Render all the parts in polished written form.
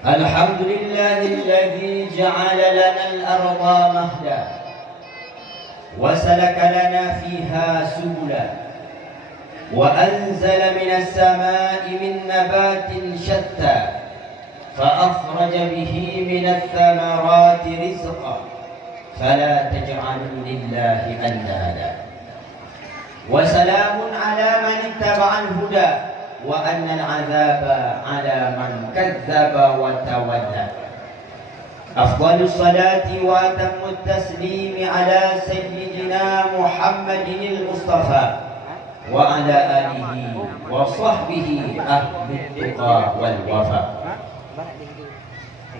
الحمد لله الذي جعل لنا الأرض مهدا وسلك لنا فيها سبلا وأنزل من السماء من نبات شتى فأخرج به من الثمرات رزقا فلا تجعلوا لله أندادا وسلام على من اتبع الهدى وأن العذاب على من كذب وتولى. أفضل الصلاة وأتم التسليم على سيدنا محمد المصطفى وعلى آله وصحبه أهل التقى والوفاء.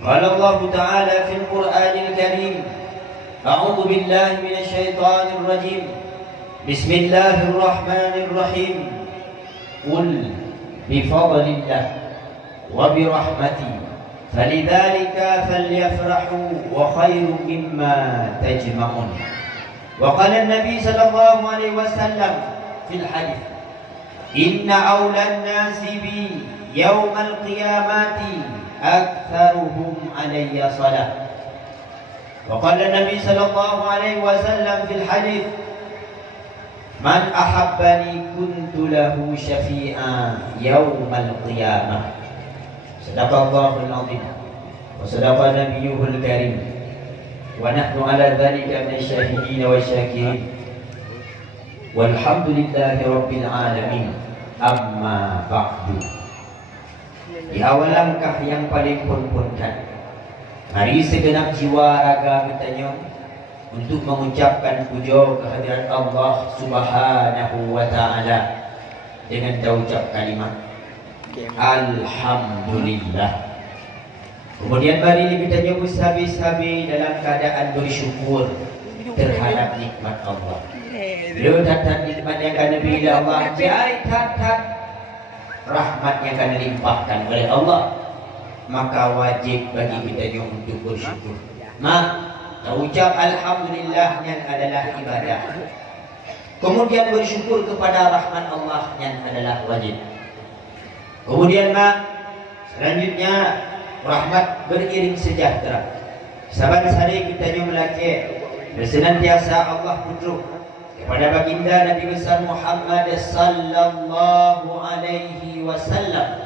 قال الله تعالى في القرآن الكريم: أعوذ بالله من الشيطان الرجيم، بسم الله الرحمن الرحيم. قل بفضل الله وبرحمته فلذلك فليفرحوا وخير مما تجمعون. وقال النبي صلى الله عليه وسلم في الحديث: إن أولى الناس بي يوم القيامة أكثرهم علي صلاة. وقال النبي صلى الله عليه وسلم في الحديث: من أحبني كنت له شفيعا يوم القيامة. صدق الله العظيم وصدق نبيه الكريم ونحن على ذلك من الشاهدين والشاكرين والحمد لله رب العالمين. Amma ba'du. Di awal langkah yang paling pun-punkan, mari segenap jiwa raga bertanya untuk mengucapkan puja kehadirat Allah Subhanahu wa taala dengan ucap kalimat Alhamdulillah. Kemudian mari kita nyebut habis-habis dalam keadaan bersyukur terhadap nikmat Allah. Beliau datang nikmat yang akan diberi Allah, jari tat rahmat yang akan dilimpahkan oleh Allah, maka wajib bagi kita untuk bersyukur. Ucap alhamdulillah yang adalah ibadah. Kemudian bersyukur kepada rahmat Allah yang adalah wajib. Kemudian selanjutnya rahmat beriring sejahtera. Saban hari kita melaki bersenantiasa Allah putruk kepada baginda Nabi besar Muhammad sallallahu alaihi wasallam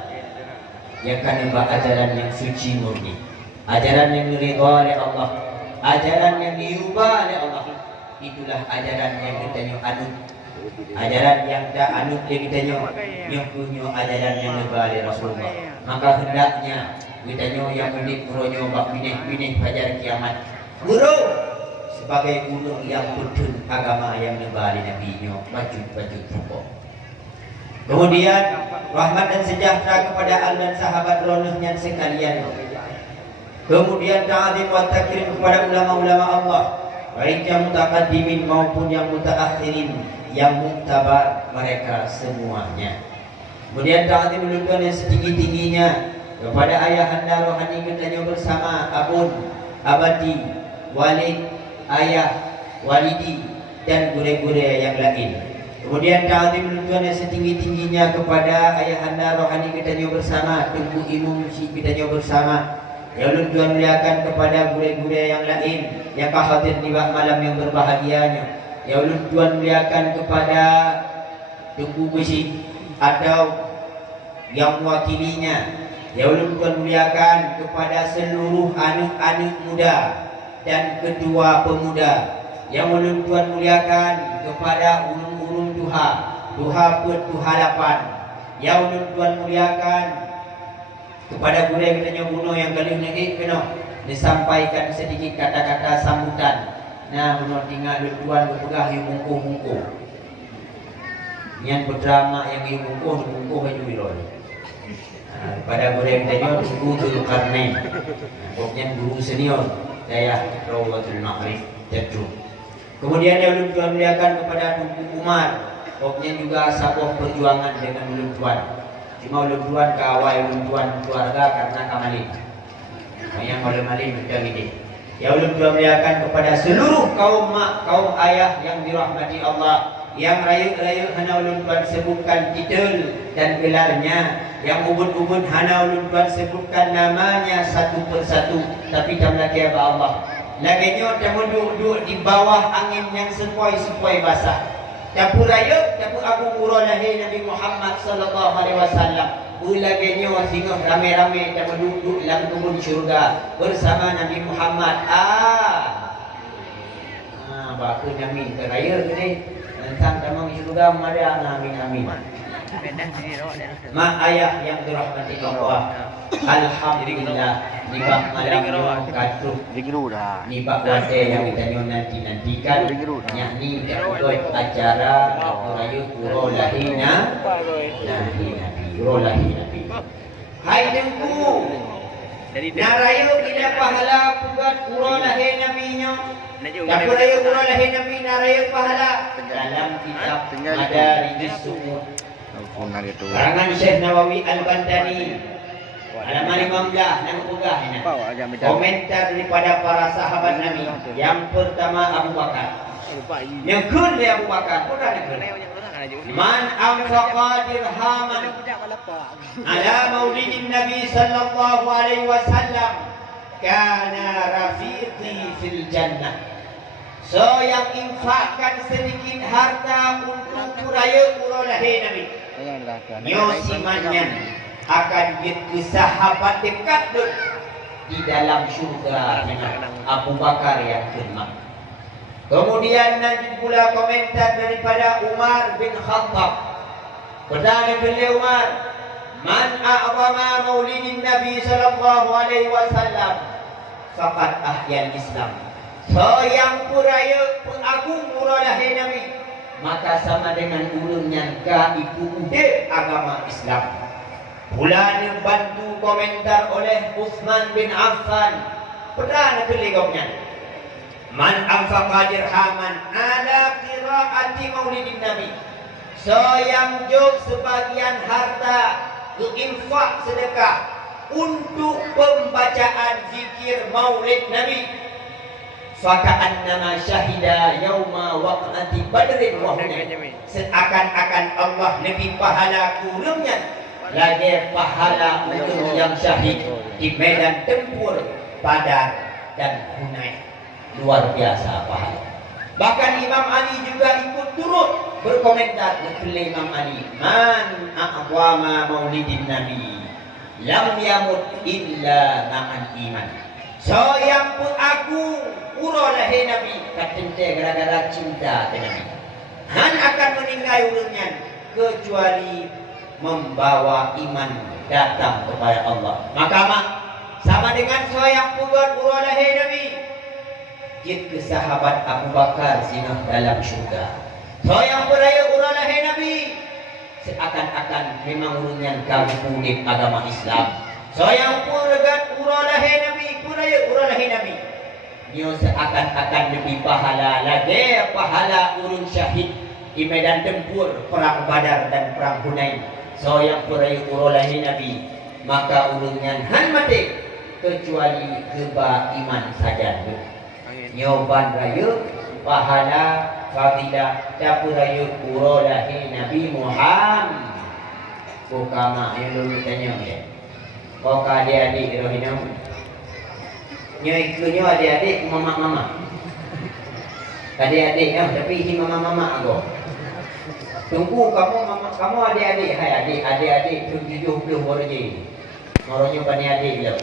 yang akan membawa ajaran yang suci murni, ajaran yang diridha oleh Allah, ajaran yang diubah oleh Allah. Itulah ajaran yang kita anut. Ajaran yang tak anut yang kita nyukunyo ajaran yang diubah oleh Rasulullah. Maka hendaknya kita yang mendik meronyo bak binih fajar kiamat. Guru sebagai guru yang betul agama yang diubah oleh Nabi-Nya, baju pokok. Kemudian rahmat dan sejahtera kepada al dan sahabat ronuhnya sekalian. Kemudian ta'zim wa takrim kepada ulama-ulama Allah, baik yang mutaqaddimin maupun yang mutaakhirin, yang muktabar mereka semuanya. Kemudian ta'zim ulun yang setinggi-tingginya kepada ayahanda rohani kita bersama abun, abadi, walid, ayah, walidi dan gure-gure yang lain. Kemudian ta'zim ulun yang setinggi-tingginya kepada ayahanda rohani kita bersama, tunggu imam kita bersama. Ya Allah Tuhan muliakan kepada gure-gure yang lain yang hadir di malam yang berbahagianya. Ya Allah Tuhan muliakan kepada tunggu besi atau yang mewakilinya. Ya Allah Tuhan muliakan kepada seluruh anak-anak muda dan kedua pemuda. Yang Allah Tuhan muliakan kepada ulun-ulun duha halapan. Ya Allah Tuhan muliakan kepada guru yang kita bunuh yang kali ini kena disampaikan sedikit kata-kata sambutan. Nah, bunuh tinggal tuan berpegah yang mungkuh. Yang berdrama yang mungkuh baju birol. Pada guru yang kita tunggu dulu karena pokoknya guru senior saya Rawatul Ma'rif Jatuh. Kemudian yang Tuhan muliakan kepada Tuku Umar, pokoknya juga sabuah perjuangan dengan ulun tuan. Cuma ulun tuan kawai ulun tuan keluarga karena kamalin. Yang oleh malin sudah gede. Ya ulun tuan muliakan kepada seluruh kaum ayah yang dirahmati Allah, Yang rayu-rayu hana ulun tuan sebutkan titel dan gelarnya. Yang ubud-ubud hana ulun tuan sebutkan namanya satu persatu. Tapi tam lagi apa Allah. Laginya temu duduk di bawah angin yang sepoi-sepoi basah. Dapur rayu, dapur Abu Hurairah Nabi Muhammad sallallahu alaihi wasallam. Laginya singgah rame-rame temu duduk dalam kebun syurga bersama Nabi Muhammad. Baku nyamin keraya ni tentang tamang syurga mada amin amin. Mak ayah yang dirahmati Allah. Alhamdulillah nibak malam katuh nibak wate yang kita nantikan yakni untuk acara rayu puro lahina nabi. Hai dengku narayu kita pahala buat puro lahir nabinya. Dapur rayu puro lahir nabi narayu pahala dalam kitab Madarijus Sumur karangan Syekh Nawawi Al-Bantani halaman 15 nang pegah ini. Komentar daripada para sahabat Nabi. Yang pertama Abu Bakar. Yang kedua Abu Bakar. Man anfaqa dirhaman ala maulidin Nabi sallallahu alaihi wasallam kana rafiqi fil jannah. So yang infakkan sedikit harta untuk raya lahir Nabi. Nyosimannya akan bersahabat dekat di dalam syurga dengan Abu Bakar yang firman. Kemudian nanti pula komentar daripada Umar bin Khattab. Bertanya beliau Umar, man a'zama maulidin Nabi sallallahu alaihi wasallam faqad ahyal Islam. So yang puraya pengagung lahir Nabi, maka sama dengan ulunnya ka ibu ude agama Islam. Pula dibantu komentar oleh Utsman bin Affan. Perdana keligopnya. Man anfaqa dirhaman ala qiraati maulidin Nabi. So yang jog sebagian harta infak sedekah untuk pembacaan zikir maulid Nabi. Faka'annama syahida yauma waqati badrin wa seakan-akan Allah lebih pahala kurungnya lagi pahala untuk yang syahid di medan tempur Badar dan Hunain. Luar biasa pahala. Bahkan Imam Ali juga ikut turut berkomentar kepada Imam Ali, man a'zama maulidin Nabi lam yamut illa ma'an iman. So yang pun aku lahir Nabi katanya gara-gara cinta ke Nabi. Han akan meninggal ulunnya kecuali membawa iman datang kepada Allah. Maka sama dengan so yang buat lahir Nabi. Kita sahabat Abu Bakar sinah dalam syurga. So yang beraya lahir Nabi seakan-akan memang ulunnya kampung agama Islam. So yang puragat lahir Nabi beraya lahir Nabi. Nyo seakan-akan lebih pahala lagi pahala urun syahid di medan tempur perang Badar dan perang Hunain. So yang perayu lahir Nabi maka urunnya han mati kecuali keba iman saja. Nyoban rayu pahala fadilah dapur rayu lahir Nabi Muhammad. Bukama yang dulu tanya ya. Kau adik-adik rohina. Nyoikunya adik-adik mama-mama. Adik-adik tapi ini mama-mama aku. Tunggu kamu adik-adik, hai adik-adik 70 orang. Moronyo pani adik dia.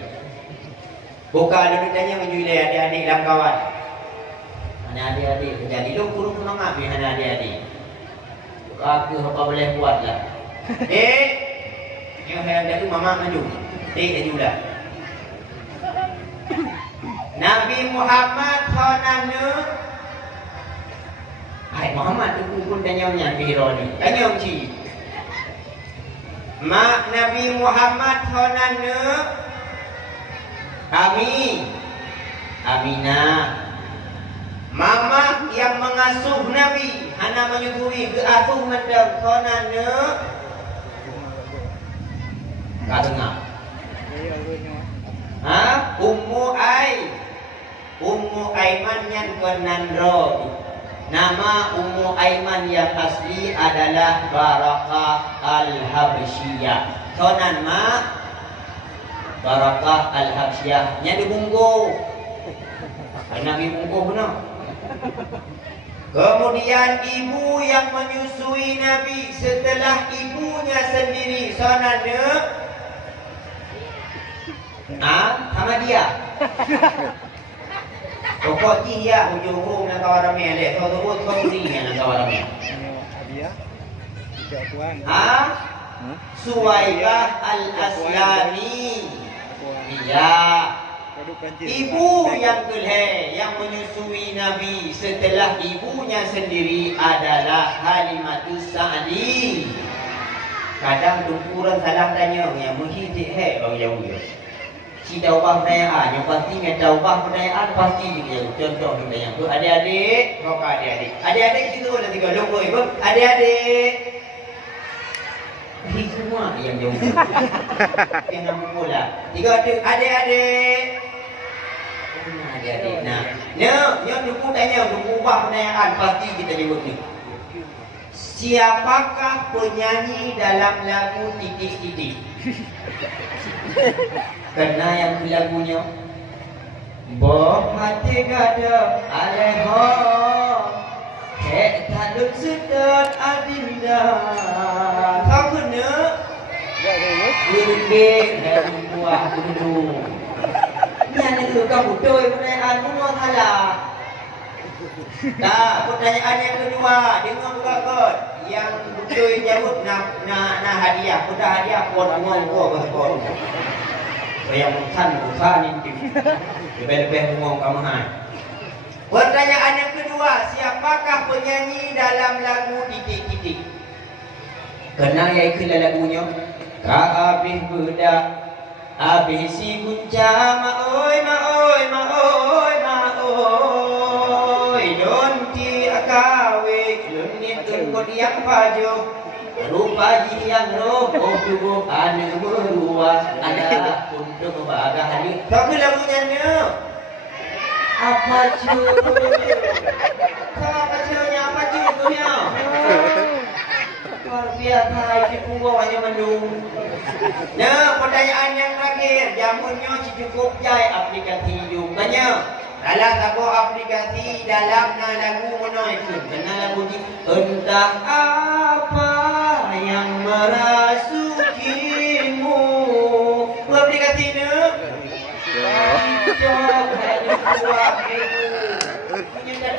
Buka dulu tanya menjual adik-adik dalam kawan. Mana adik-adik jadi lu kurung menengah bi mana adik-adik. Aku apa boleh buatlah. Yang saya ada tu mama maju. Maju lah. Nabi Muhammad khonanu. Hai Muhammad tu pun tanya-nya bironi. Tanya uci. Mak Nabi Muhammad khonanu kami Aminah mama yang mengasuh Nabi hana menyusui ke asuh mendam khonanu enggak dengar. Ummu Aiman yang kenandro Nama Ummu Aiman yang asli adalah Barakah Al-Habsyiyah. Sonan mak Barakah Al-Habsyiyah. Nya dibungku. Nabi bungku benar. Kemudian ibu yang menyusui Nabi setelah ibunya sendiri. Sonannya Hamadiyah. Pokok dia hujung nak kawan ramai leh. Kau ni nak kawan ramai. Hadiah. Tidak tuan. Suwaibah Al-Aslami. Iya. Ibu yang kelih yang menyusui Nabi setelah ibunya sendiri adalah Halimatus Sa'di. Kadang kumpulan salah tanya yang menghidik bang jauh ya. Si taubah perayaan yang pastinya taubah perayaan pasti dia. Contoh kita yang tu adik-adik, kau adik-adik. Adik-adik kita ada 3 logo ibu. Adik-adik. Ini semua yang jauh. Yang nama pula. 3 adik-adik. Adik-adik. Nah, yang duku tanya untuk ubah perayaan pasti kita jawab ni. Siapakah penyanyi dalam lagu titik-titik? Karena yang lagunya Boh hati gada aleho Hek tadut sedot adinda. Kau kena Gurgik dan buah gunung. Ni anak tu kamu doi perayaan semua salah. Tak, pertanyaan yang kedua, dengar buka kot. Yang betul jawab nak hadiah, sudah hadiah pun ngomong. Yang bukan ini. Lebih-lebih ngomong kamahan. Pertanyaan yang kedua, siapakah penyanyi dalam lagu titik-titik? Kena ya ikut lagunya. Ka abih budak, abih si gunca, maoi, maoi, maoi, maoi. Donti akawe, lunit tungkot yang pajo. Rupa yang roboh tubuh ane merua. Ada untuk bagahani. Kau ke lagunya ni? Apa cu? Kau apa cunya? Apa cunya? Luar biasa itu punggung hanya mendung. Nah, pertanyaan yang terakhir, jamunnya cukup jai aplikasi hidup. Tanya, dalam satu aplikasi dalam lagu mana itu? Kena lagu ni. Entah apa yang merasukimu. Aplikasi ni.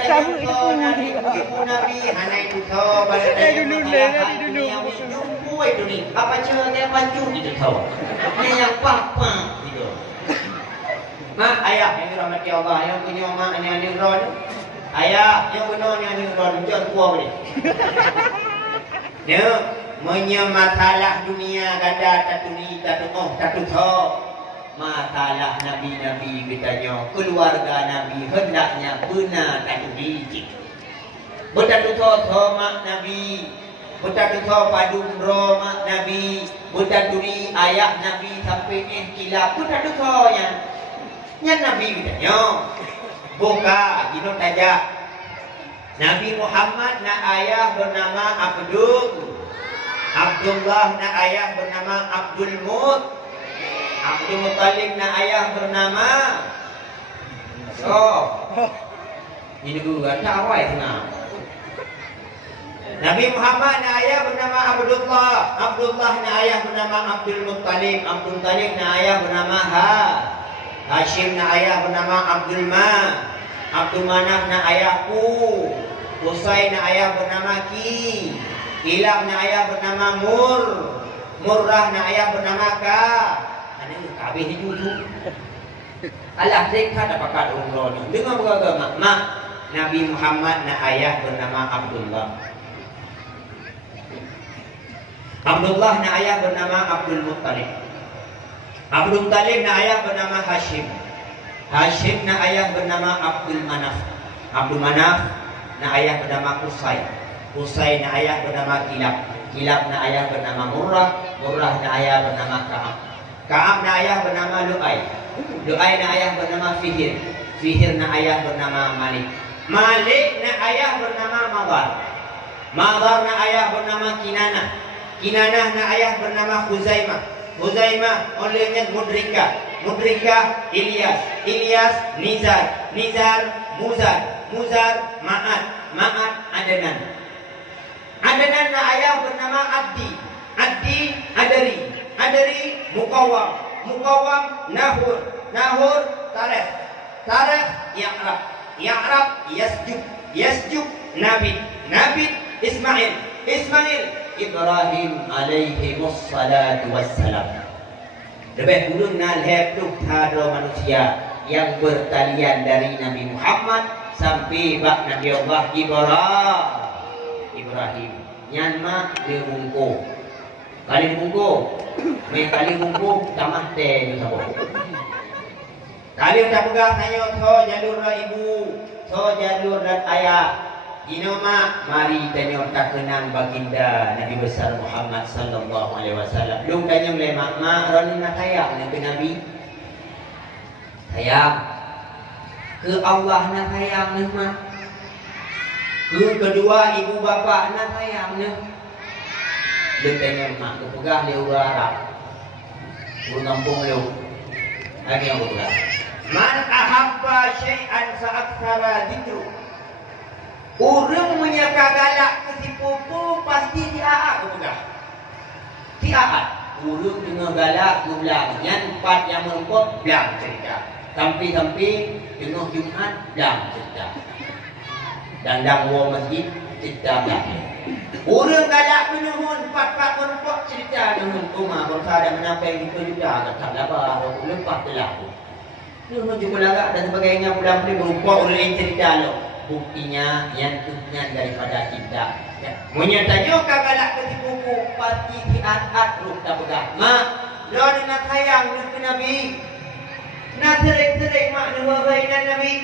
Cabut itu Nabi hanai tu tahu pada dulu itu ni apa cara dia baju itu tahu ni yang papa gitu. Mak ayah yang dirahmati Allah yang punya mak ni yang ron ayah yang benar ni yang ron jangan tua ni. Dia menyemasalah dunia gada tatuni tatuh tahu. Masalah Nabi-Nabi katanya keluarga Nabi hendaknya benar tak biji. Betul-betul mak Nabi, betul-betul padum mak Nabi, betul-betul ayah Nabi sampai kilap betul-betul yang Nabi katanya. Buka gitu saja. Nabi Muhammad na ayah bernama Abdullah na ayah bernama Abdul Abdul Muttalib na ayah bernama ini juga tak awal tengah. Nabi Muhammad na ayah bernama Abdullah na ayah bernama Abdul Muttalib na ayah bernama Hashim na ayah bernama Abdul Manaf na ayah Qusay na ayah bernama Kilab na ayah bernama Murrah na ayah bernama Habis itu Allah mereka dapat kata umrah ni. Dengar beragama. Mak Nabi Muhammad na ayah bernama Abdullah. Abdullah na ayah bernama Abdul Muttalib. Abdul Muttalib na ayah bernama Hashim. Hashim na ayah bernama Abdul Manaf. Abdul Manaf na ayah bernama Qusay. Qusay na ayah bernama Kilab. Kilab na ayah bernama Murrah. Murrah na ayah bernama Ka'ab. Ka'ab na ayah bernama Lu'ay. Lu'ay na ayah bernama Fihir. Fihir na ayah bernama Malik. Malik na ayah bernama Madar. Madar na ayah bernama Kinanah. Kinanah na ayah bernama Huzaimah. Huzaimah olehnya Mudrika. Mudrika Ilyas. Ilyas Nizar. Nizar Muzar. Muzar Ma'ad. Ma'ad Adnan. Adnan na ayah bernama Abdi. Abdi Adari. Adari Mukawam. Mukawam Nahur. Nahur Tarikh. Tarikh Ya'rab. Ya'rab Yasjub. Yasjub Nabid. Nabid Ismail. Ismail Ibrahim alaihi wassalatu wassalam. Lebih dulu nalheb tado manusia yang bertalian dari Nabi Muhammad sampai bak Nabi Allah Ibrahim. Nyanma dia bungku. Kali bungku. Kali bungku tamah teh sabo. Kali tak pegah tanya so jalur ibu, so jalur dan ayah. Inoma mari tanya tak kenang baginda Nabi besar Muhammad sallallahu alaihi wasallam. Belum tanya oleh mak ronin nak sayang dengan Nabi. Sayang ke Allah nak sayang mak. Ke kedua ibu bapa nak sayang nih. Belum tanya mak ke pegah dia orang Arab. Orang kampung dia. Lagi yang pegah. Man ahabba syai'an sa'aktsara dzikru. Orang menyaka galak ke si pupu pasti diaak ke pegah. Diaak. Orang dengar galak ke belang. Yang 4 yang 4 belang cerita. Sampai-sampai dengar Jumat belang cerita. Dandang war masjid cerita belang. Orang galak menyuhun 4 cerita dengan rumah. Bersada menampai gitu juga. Tak labar. Lepas berlaku. Dengar juga lagak dan sebagainya. Pulang-pulang berupa oleh cerita lo. Buktinya yang tuhnya daripada cinta. Ya. Menyatanya kagalak ke buku pasti diat-at ruh tak pegang. Mak, lo nak sayang ke Nabi. Nak sering-sering mak nuwainan Nabi.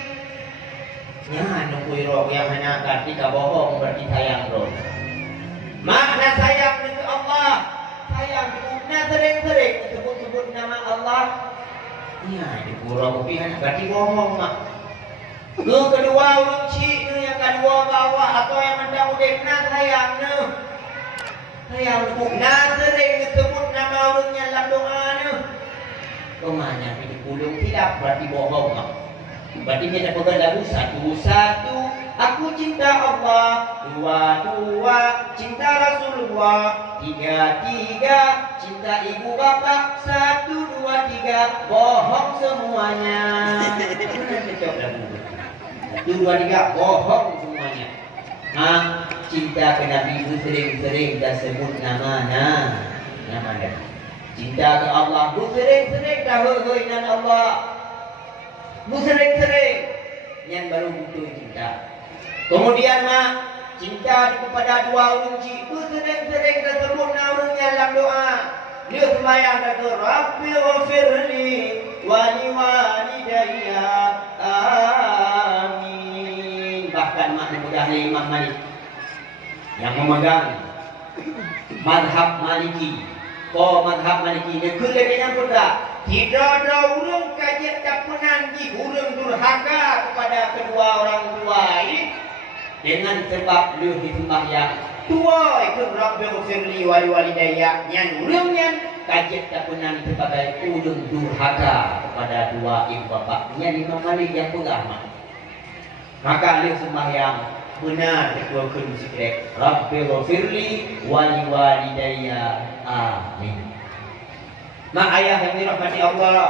Ya, nunggu roh yang anak ketika bohong berarti sayang roh. Mak nak sayang ke Allah. Sayang nak sering-sering sebut-sebut nama Allah. Ya, di pura kopian berarti bohong mak. Lu kedua uci nu yang kedua bawa atau yang mendang udek nak sayang nu. Sayang nu nak sering disebut nama urutnya dalam doa nu. Kemana pergi pulung tidak berarti bohong. Berarti dia tak pegang lagu satu aku cinta Allah, dua cinta Rasulullah, tiga cinta ibu bapa, 1, 2, 3 bohong semuanya. Mana cocok lagu? 1, 2, 3 bohong semuanya. Cinta ke Nabi itu sering-sering dah sebut nama dia. Cinta ke Allah itu sering-sering dah hoi-hoinan Allah. Bu sering-sering yang baru butuh cinta. Kemudian cinta kepada dua unci itu sering-sering dah sebut namanya dalam doa. Dia sembahyang kata Rabbi ghafirli wa liwalidayya amin. Bahkan makna mudah Imam Malik yang memegang madhab Maliki. Madhab Maliki dia kelebihnya pula tidak ada urung kajian tak penanggi urung durhaka kepada kedua orang tua ini dengan sebab lu disembahyang tua itu Rabbi ghafirli wa liwalidayya yang urungnya kajian tak penang sebagai urung durhaka kepada dua ibu bapa yang Imam Malik yang pegang. Maka lu sembahyang benar dikeluarkan sikit Rabbi ghafirli wa liwalidayya amin. Mak ayah yang dirahmati Allah,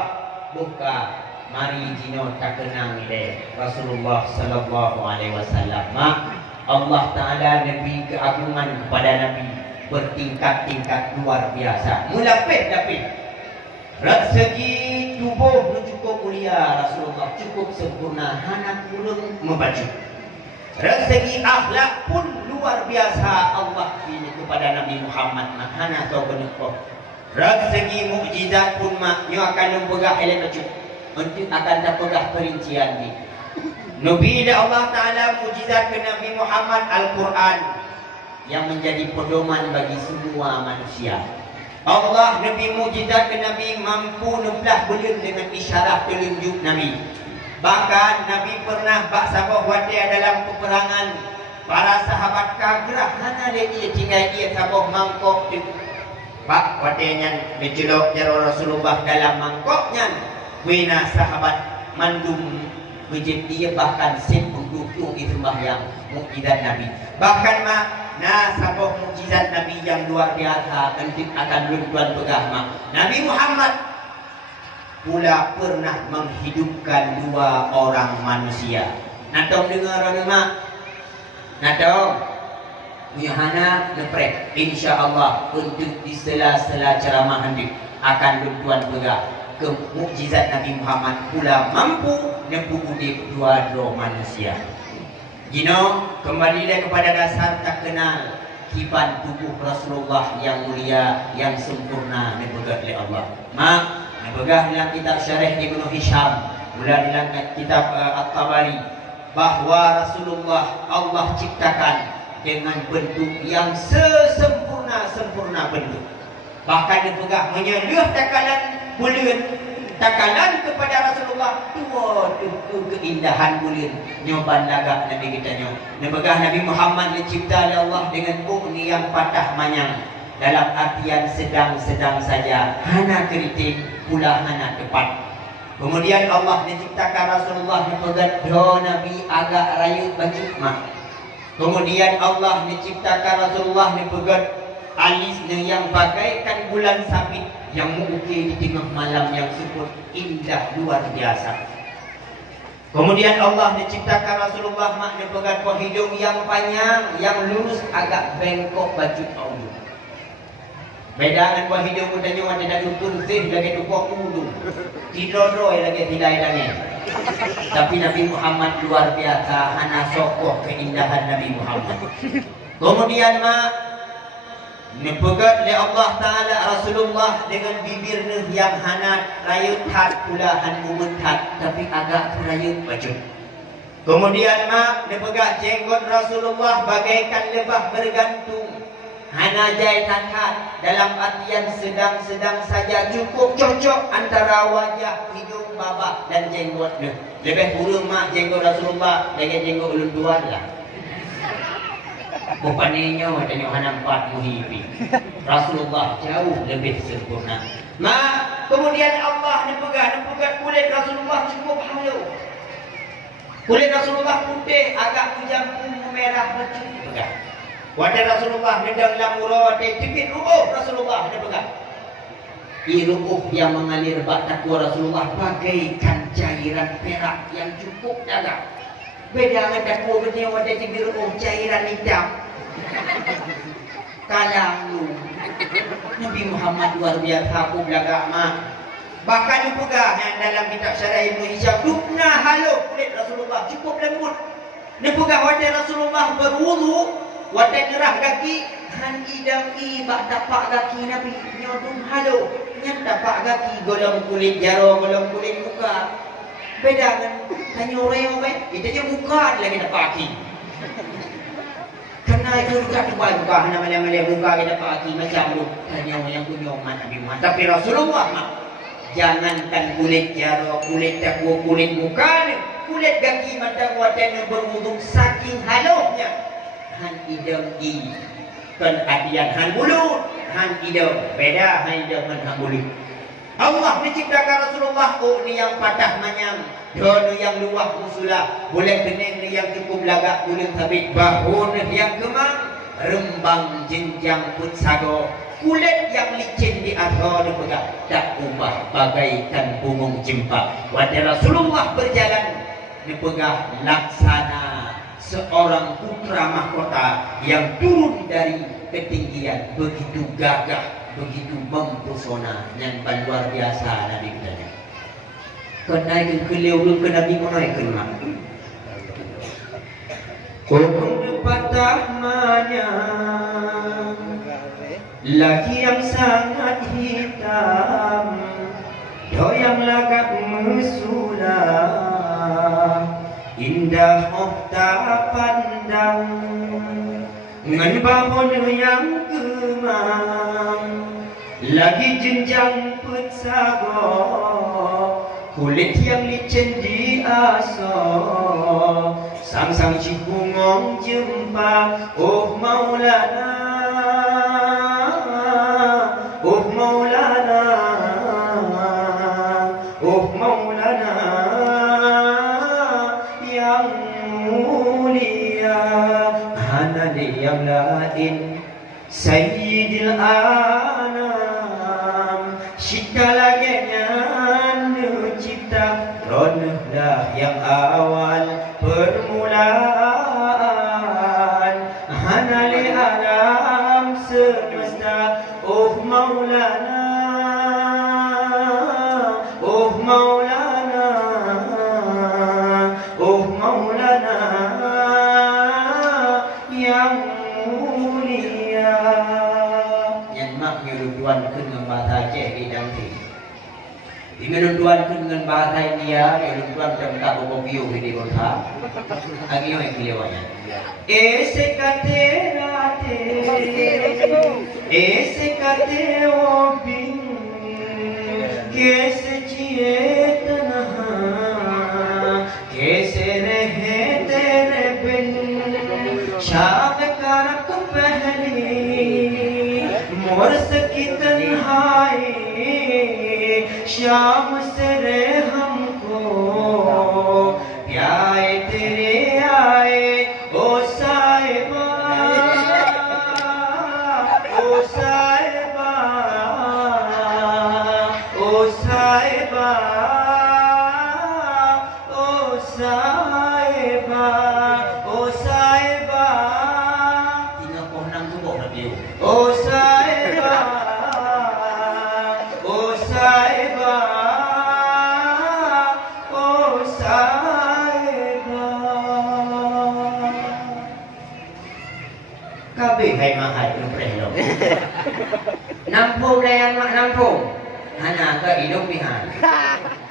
buka mari jino tak kenang ini Rasulullah sallallahu alaihi wasallam. Mak Allah Taala Nabi keagungan kepada Nabi bertingkat-tingkat luar biasa. Mulapih-lapih. Segi tubuh cukup mulia Rasulullah, cukup sempurna, hana kurang membaju. Segi akhlak pun luar biasa Allah pilih kepada Nabi Muhammad. Hana tahu benar. Segi mukjizat pun maknya akan membegah elok macam untuk akan terpegah perincian ni. Nabi Allah Taala mukjizat ke Nabi Muhammad Al-Quran yang menjadi pedoman bagi semua manusia. Allah Nabi mukjizat ke Nabi mampu nemplah belum dengan isyarat telunjuk Nabi. Bahkan Nabi pernah bak sabah wadah dalam peperangan. Para sahabat kagerah mana dia tinggal dia sabah mangkok di bak wadahnya menjelok jaro Rasulullah dalam mangkoknya. Wina sahabat mandum wajib dia bahkan dukung itu yang mukjizat Nabi. Bahkan sabah mukjizat Nabi yang luar biasa akan luntuan pegah Nabi Muhammad pula pernah menghidupkan dua orang manusia. Natong dengar mak. Natong Yuhana neprek insya-Allah untuk di sela-sela ceramah nanti akan luntuan pegah ke mukjizat Nabi Muhammad pula mampu nempuh dua manusia. Gino kembalilah kepada dasar tak kenal kiban tubuh Rasulullah yang mulia yang sempurna dipegang oleh Allah. Mak Begah dalam kitab Syarah Ibnu Hisham, mula dalam kitab At-Tabari, bahwa Rasulullah Allah ciptakan dengan bentuk yang sesempurna bentuk. Bahkan dipegah menyeluh takalan bulan, takalan kepada Rasulullah dua keindahan bulan. Nyoban lagak Nabi kita nyo. Dipegah Nabi Muhammad dicipta oleh Allah dengan murni yang patah manyang. Dalam artian sedang-sedang saja, hana kritik pula hana tepat. Kemudian Allah menciptakan Rasulullah dipegat do Nabi agak rayut bagi mak. Kemudian Allah menciptakan Rasulullah dipegat alisnya yang bagaikan bulan sabit yang mengukir di tengah malam yang sempur indah luar biasa. Kemudian Allah menciptakan Rasulullah mak dipegat hidung yang panjang yang lurus agak bengkok baju Allah. Beda dengan buah hidung pun tanya ada nak tutur sih lagi tukar kudu. Tidrodoi lagi tidak adanya. Tapi Nabi Muhammad luar biasa, hana sokoh keindahan Nabi Muhammad. Kemudian dipegat oleh Allah Taala Rasulullah dengan bibirnya yang hana rayut hat pula han umet-hat tapi agak rayut baju. Kemudian dipegat jenggot Rasulullah bagaikan lebah bergantung. Hana jahitan hat dalam artian sedang-sedang saja cukup cocok antara wajah, hidung, babak dan jenggotnya. Lebih burung jenggot Rasulullah dengan jenggot ulun tuan lah. Bukannya ada hana empat muhibi. Rasulullah jauh lebih sempurna. Kemudian Allah dipegat kulit Rasulullah cukup halus. Kulit Rasulullah putih agak kujampung merah bercukup pegang. Wadah Rasulullah nedang lamura wadah tipit ru'uh Rasulullah ada pegang. Ru'uh yang mengalir bak takwa Rasulullah bagaikan cairan perak yang cukup jaga. Beda dengan takwa betul wadah tipit ru'uh cairan hitam. Kalang Nabi Muhammad luar biasa aku belagak Bahkan dipegang dalam kitab Syarah Ibnu Hisham dukna halus kulit Rasulullah cukup lembut. Dipegang wadah Rasulullah berwudu wadah gerah kaki han idam bak tapak kaki Nabi nyodum halo nyan tapak kaki golong kulit jaro golong kulit muka beda dengan tanya orang kita je muka lagi tapak kaki kena itu dekat buat muka hana malam-malam muka kita tapak kaki macam tu tanya yang kunyoman Nabi Muhammad. Tapi Rasulullah jangankan kulit jaro kulit takwa kulit muka kulit kaki mata wadah berwuduk saking halusnya han idam kan adian han bulu han idam beda han idam han bulu. Allah menciptakan Rasulullah ni yang patah manyang dono yang luah musulah boleh kening ni yang cukup lagak boleh sabit bahu yang kemang rembang jenjang pun sago kulit yang licin di atas dipegang tak ubah bagaikan bungung jempa. Wadah Rasulullah berjalan dipegang laksana seorang putra mahkota yang turun dari ketinggian begitu gagah, begitu mempesona yang luar biasa Nabi kita. Kenaikan keliau ke Nabi menaikkan mak. Kokong patah manyang, laki yang sangat hitam, doyang lagak mesulah. Indah tak pandang ngan bahon yang kemang lagi jenjang put sago kulit yang licin di asa sang cikungong jempa oh Maulana oh Maulana oh Maulana yang mulia hana yang lain Sayyidil Anam Syikalagennya cipta Ronahlah yang awal permulaan Hanali alam semesta Oh Maulana Oh Maulana Oh Maulana yang mulia Yang mak nyuruh dengan bahasa Aceh di Jambi Menunduan dengan bahasa India, menunduan tentang bobiu di kota. Lagi yang kelewanya. Ese kate obing, kese cietana, kese rehe tere ben, शाम करक पहली मोर सकी तन्हाई शाम से रे हमको प्याए तेरे आए ओ साहिबा ओ साहिबा ओ साहिबा ओ साहिबा ओ साहिबा tinggal pohon tubuh Nabi oh sahiba oh sahiba oh sahiba kabeh hai mahal prehlo nampung layan mak nampung hana ke hidup pihan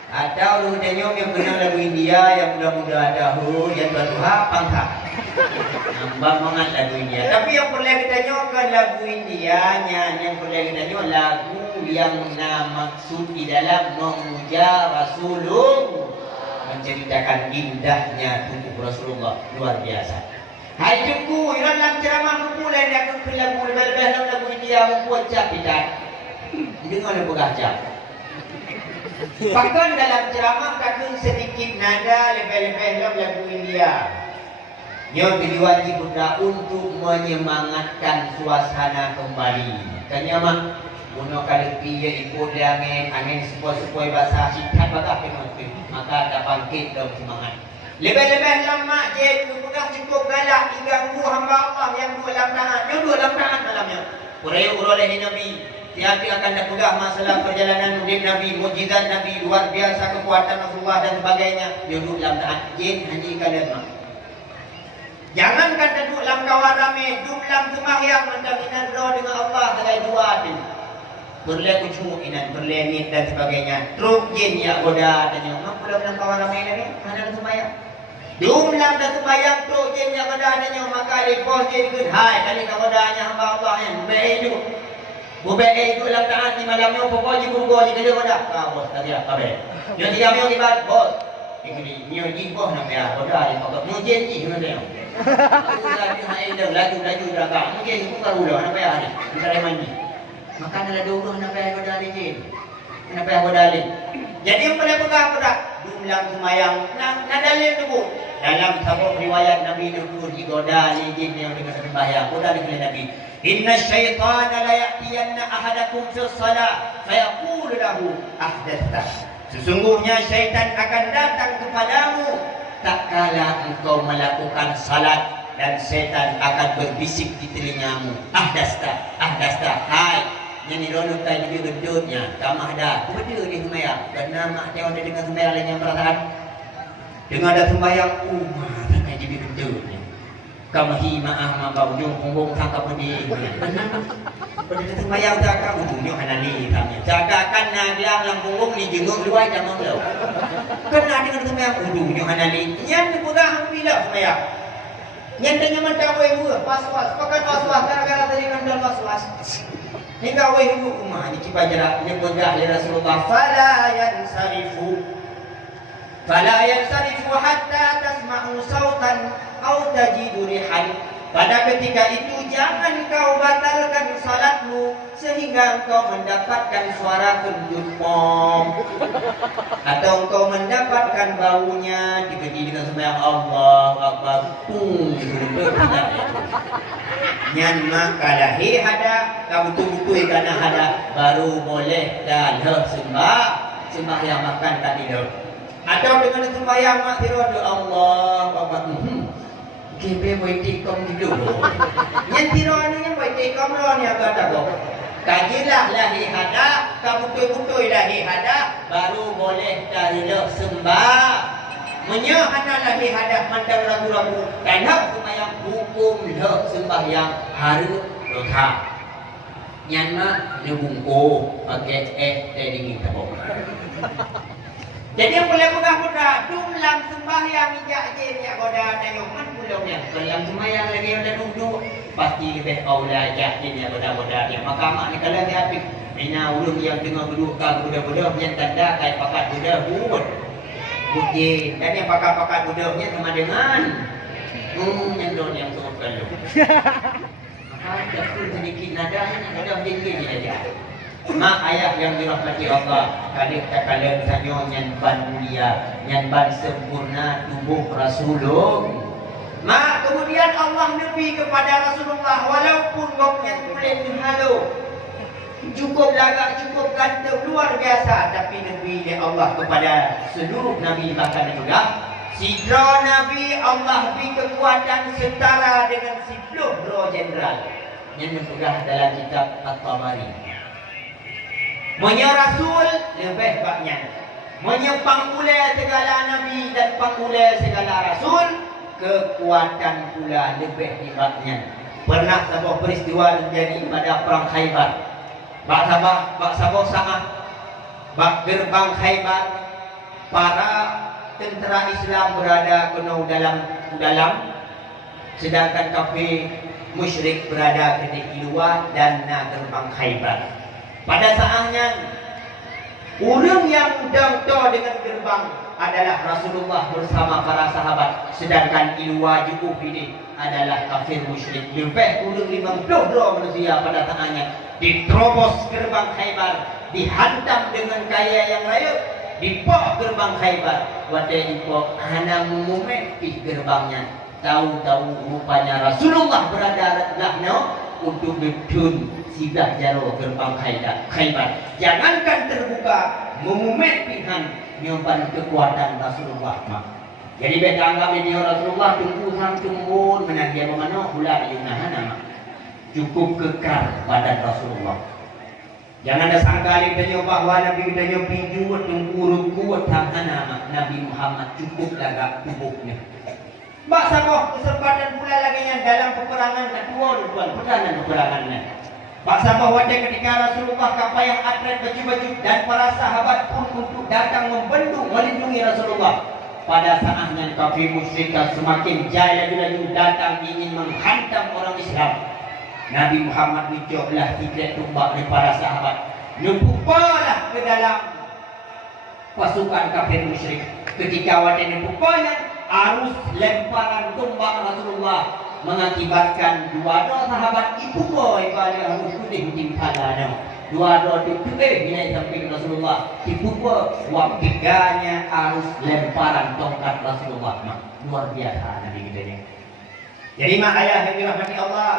atau lu tengok yang kenal lagu India yang muda-muda dahulu yang berdoa pangkat nambah mangat lagu India tapi yang perlu kita tengokkan lagu India yang perlu kita tengok lagu yang maksud di dalam memuja Rasulullah menceritakan indahnya tubuh Rasulullah luar biasa hai cukup dalam ceramah kumpulan yang ke lagu lebih-lebih lagu India membuat capitan dengar lagu gajah bahkan dalam ceramah kadang sedikit nada lebih-lebih lagu India. Yang diwajib untuk menyemangatkan suasana kembali. Tanya mak, bunuh kali piye ikut angin sepoi-sepoi basah sikat bagah penonton. Maka ada bangkit dalam semangat. Lebih-lebih lama je bukan cukup galak diganggu hamba Allah yang dua dalam tangan. Yang dua dalam tangan malamnya. Urayu oleh Nabi. Tiap akan dipegang masalah perjalanan hidup Nabi, mukjizat Nabi, luar biasa kekuatan Rasulullah dan sebagainya. Duduk dalam taat jin haji kalian. Jangan kata duduk dalam kawan ramai, duduk dalam sembahyang mendampingan doa dengan Allah dengan doa tu. Berlaku cumuinan, berlengit dan sebagainya. Truk jin ya goda dan yang mampu dalam kawan ramai lagi, mana dalam sembahyang. Duduk dalam sembahyang truk jin ya goda dan yang maka lepos jin kun hai kali kawadanya hamba Allah yang baik Bubek itu dalam taat di malamnya pokoknya burgo di kerja pada. Bos tadi apa be? Yang tiga minggu ibarat bos. Ini nyoji bos nak ya. Bodoh ni pokok mungkin ni mana dia. Lagi hai dah laju berapa? Mungkin itu kan udah nak ya ni. Kita mandi. Makan ada dulu nak ya bodoh ni jin. Nak ya bodoh ni. Jadi yang paling pegang jumlah semayang nak dalil tu. Dalam satu riwayat Nabi itu digoda ni jin yang dengan sembahyang. Goda dengan Nabi. Inna syaitana la ya'tiyanna ahadakum fi shalah fayaqulu lahu ahdatha. Sesungguhnya syaitan akan datang kepadamu tak kala engkau melakukan salat dan syaitan akan berbisik di telingamu. Ahdasta. Hai, yang dirolok tadi gedutnya, kamah dah. Betul ni sembahyang. Karena mak dia ada dengan sembahyang lain yang perasaan. Dengan ada sembahyang umah tak jadi gedutnya. Kamahi maah mabau jong punggung sangka pedi. Pada sembahyang jaga ujungnya hanali tanya. Jagakan naglang lang punggung ni jenguk luar jamang lo. Kena dengan sembahyang ujungnya hanali. Yang dipegang bila sembahyang. Yang tanya mentah wei hua was-was. Pakai was-was gara-gara tadi kan dalam was-was. Hingga wei hua umah ni cipajara ni pegang li Rasulullah fala yansarifu. Fala yansarifu hatta tasma'u sautan au tajidu rihan. Pada ketika itu jangan kau batalkan salatmu sehingga engkau mendapatkan suara kentut pom atau engkau mendapatkan baunya dengan sembahyang Allah Akbar. Nyan makalahi hada kamu betul-betul kana hada baru boleh dan sembahyang makan tadi dah. Atau dengan sembahyang mak tiru Allah Akbar. Kebe boleh tikam gitu. Yang tiruan yang boleh tikam lo ni agak tak kau. Kajilah lahi hada, kamu betul-betul lahi hada, baru boleh dahulu sembah. Menyahana lahi hada mandang ragu-ragu. Karena sembahyang hukum le sembahyang harus dosa. Yang mah nebungko pakai tadi kita bawa. Jadi yang boleh mudah-mudah dalam sembahyang ijak je ni goda tengokkan belum yang dalam sembahyang lagi ada duduk pasti lebih aula ijak je ni goda-goda yang makamak ni kalau dia habis mina ulun yang tengah duduk ka goda-goda yang tanda kai pakat goda buat buji dan yang pakat-pakat goda nya sama dengan yang don yang turut kalau maka pun sedikit nadanya goda tinggi aja. Mak ayah yang dirahmati Allah, kalian tanya nyan mulia, nyan sempurna tubuh Rasulullah. Mak kemudian Allah nabi kepada Rasulullah walaupun goknya kulit halu, cukup lagak, cukup ganteng luar biasa, tapi nabi Allah kepada seluruh nabi bahkan juga sidra nabi Allah beri kekuatan setara dengan 10 bro jenderal yang sudah dalam kitab At-Tabari. Monya Rasul lebih banyak. Monya pangulai segala Nabi dan pangulai segala Rasul, kekuatan pula lebih hebatnya. Pernah sebuah peristiwa terjadi pada perang Khaybar. Bak sabah sama. Bak gerbang Khaybar, para tentera Islam berada kena dalam, sedangkan kafir musyrik berada di luar dan gerbang Khaybar. Pada saatnya orang yang datang dengan gerbang adalah Rasulullah bersama para sahabat, sedangkan iluwa cukup ini adalah kafir musyrik. Lebih kurang 52 manusia pada saatnya diterobos gerbang Khaybar, dihantam dengan kaya yang layu, dipok gerbang Khaybar. Wadai dipok hana mengumumkan di gerbangnya. Tahu-tahu rupanya Rasulullah berada untuk betul sidah jaro gerbang Khaybar. Jangankan terbuka, memumet pinghan nyoban kekuatan Rasulullah. Jadi beda anggap ini Rasulullah tunggu sang tumbun menagia memano pula yunahan nama. Cukup kekar badan Rasulullah. Jangan ada sangkali kita bahwa Nabi kita pinju tunggu kuat tangan nama Nabi Muhammad cukup lagak tubuhnya. Mbak Saboh kesempatan pula lagi yang dalam peperangan kedua tuan peperangannya. Mbak Saboh wadah ketika Rasulullah kapal yang atlet baju-baju dan para sahabat pun untuk datang membendung melindungi Rasulullah. Pada saatnya kafir musyrik semakin jaya lagi datang ingin menghantam orang Islam. Nabi Muhammad menjauhlah 3 tumbak dari para sahabat. Nubupalah ke dalam pasukan kafir musyrik. Ketika wadah nubupanya arus lemparan tumbak Rasulullah mengakibatkan dua sahabat ibu boy pada harus putih timpalana. Dua itu bila sampai Rasulullah ibu boy waktiganya arus lemparan tongkat Rasulullah. Luar biasa Nabi kita ni. Jadi mak ayah yang dirahmati Allah,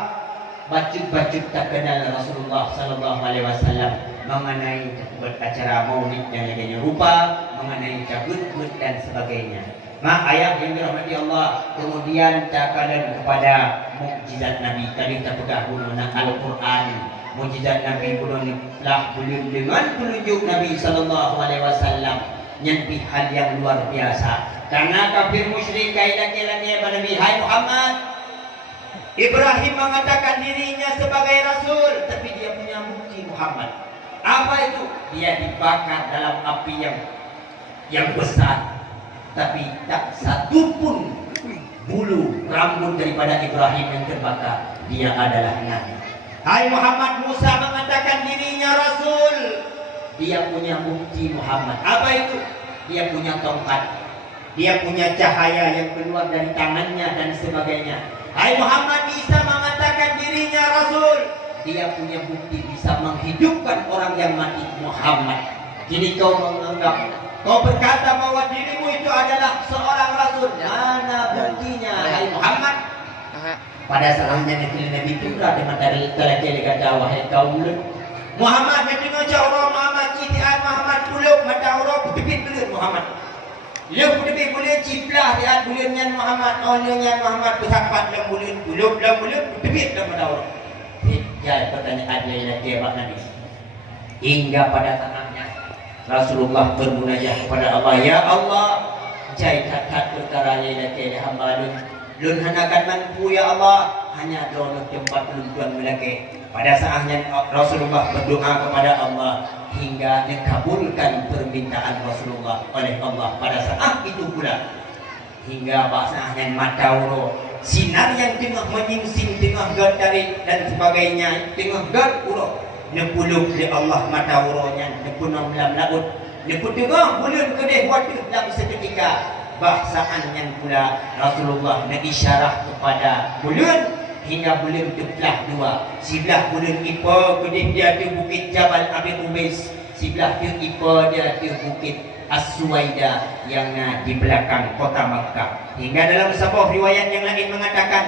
bacuk-bacuk tak kenal Rasulullah sallallahu alaihi wasallam mengenai acara maulid dan lainnya rupa, mengenai cabut-cabut dan sebagainya. Mak ayah yang dirahmati Allah, kemudian cakaran kepada mukjizat Nabi. Tadi kita pegang guna Al-Quran. Mukjizat Nabi lah belum dengan penunjuk Nabi sallallahu alaihi wasallam nyanti hal yang luar biasa. Karena kafir musyrik kailan-kailannya pada Nabi, hai Muhammad, Ibrahim mengatakan dirinya sebagai Rasul, tapi dia punya bukti Muhammad. Apa itu? Dia dibakar dalam api yang besar. Tapi tak satu pun bulu rambut daripada Ibrahim yang terbakar. Dia adalah Nabi. Hai Muhammad, Musa mengatakan dirinya Rasul. Dia punya bukti Muhammad. Apa itu? Dia punya tongkat. dia punya cahaya yang keluar dari tangannya dan sebagainya. Hai Muhammad bisa mengatakan dirinya Rasul. Dia punya bukti bisa menghidupkan orang yang mati. Muhammad, kini kau menganggap, kau berkata bahwa dirimu itu adalah seorang Rasul. Mana buktinya, hai Muhammad? Pada saatnya Nabi itu berada dari telah dakwah kaum Muhammad mendengar cara Muhammad citian Muhammad puluk mata orang tepit dulu Muhammad. Lu tepit boleh ciplah lihat bulannya Muhammad, onnya Muhammad bersahabat dalam bulan puluk dalam bulan tepit dalam mata orang. Hijai pertanyaan yang jawab Nabi. Hingga pada saatnya Rasulullah bermunajat kepada Allah, ya Allah, jai kat perkara yang dia hamba lun hanakan mampu ya Allah, hanya doa tempat tuan melaki. Pada saatnya Rasulullah berdoa kepada Allah hingga dikabulkan permintaan Rasulullah oleh Allah pada saat itu pula. Hingga saatnya matauro sinar yang tengah menyingsing tengah gadari dan sebagainya tengah gaduro nepuluk di Allah matauronya nepunam dalam laut neput tengah bulan kedih waktu dalam seketika bahsaannya pula Rasulullah mengisyarah kepada bulan hingga bulan tebelah dua. Sebelah bulan Ipa kedih dia di bukit Jabal Abi Qubais, sebelah tu Ipa dia di bukit As-Suwaida yang di belakang kota Makkah. Hingga dalam sebuah riwayat yang lain mengatakan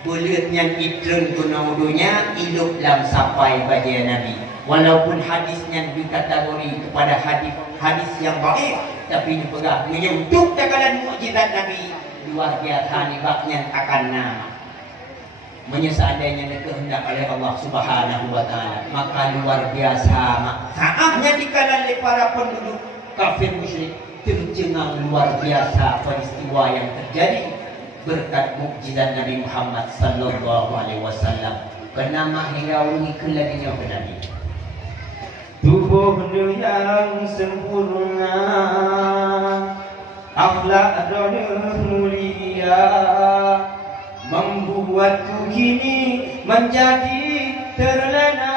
bulan yang idrun kunaudunya iluk lam sampai bagi Nabi. Walaupun hadisnya dikategori kepada hadis yang baik, tapi pegang menyentuh takalan mukjizat Nabi luar biasa nibaknya akan nama. Seandainya dikehendak oleh Allah Subhanahu wa taala, maka luar biasa saatnya dikala oleh para penduduk kafir musyrik tercengang luar biasa peristiwa yang terjadi berkat mukjizat Nabi Muhammad sallallahu alaihi wasallam. Kenama hingga uni keladinya Nabi. Tubuh yang sempurna, akhlak dan mulia, membuatku kini menjadi terlena,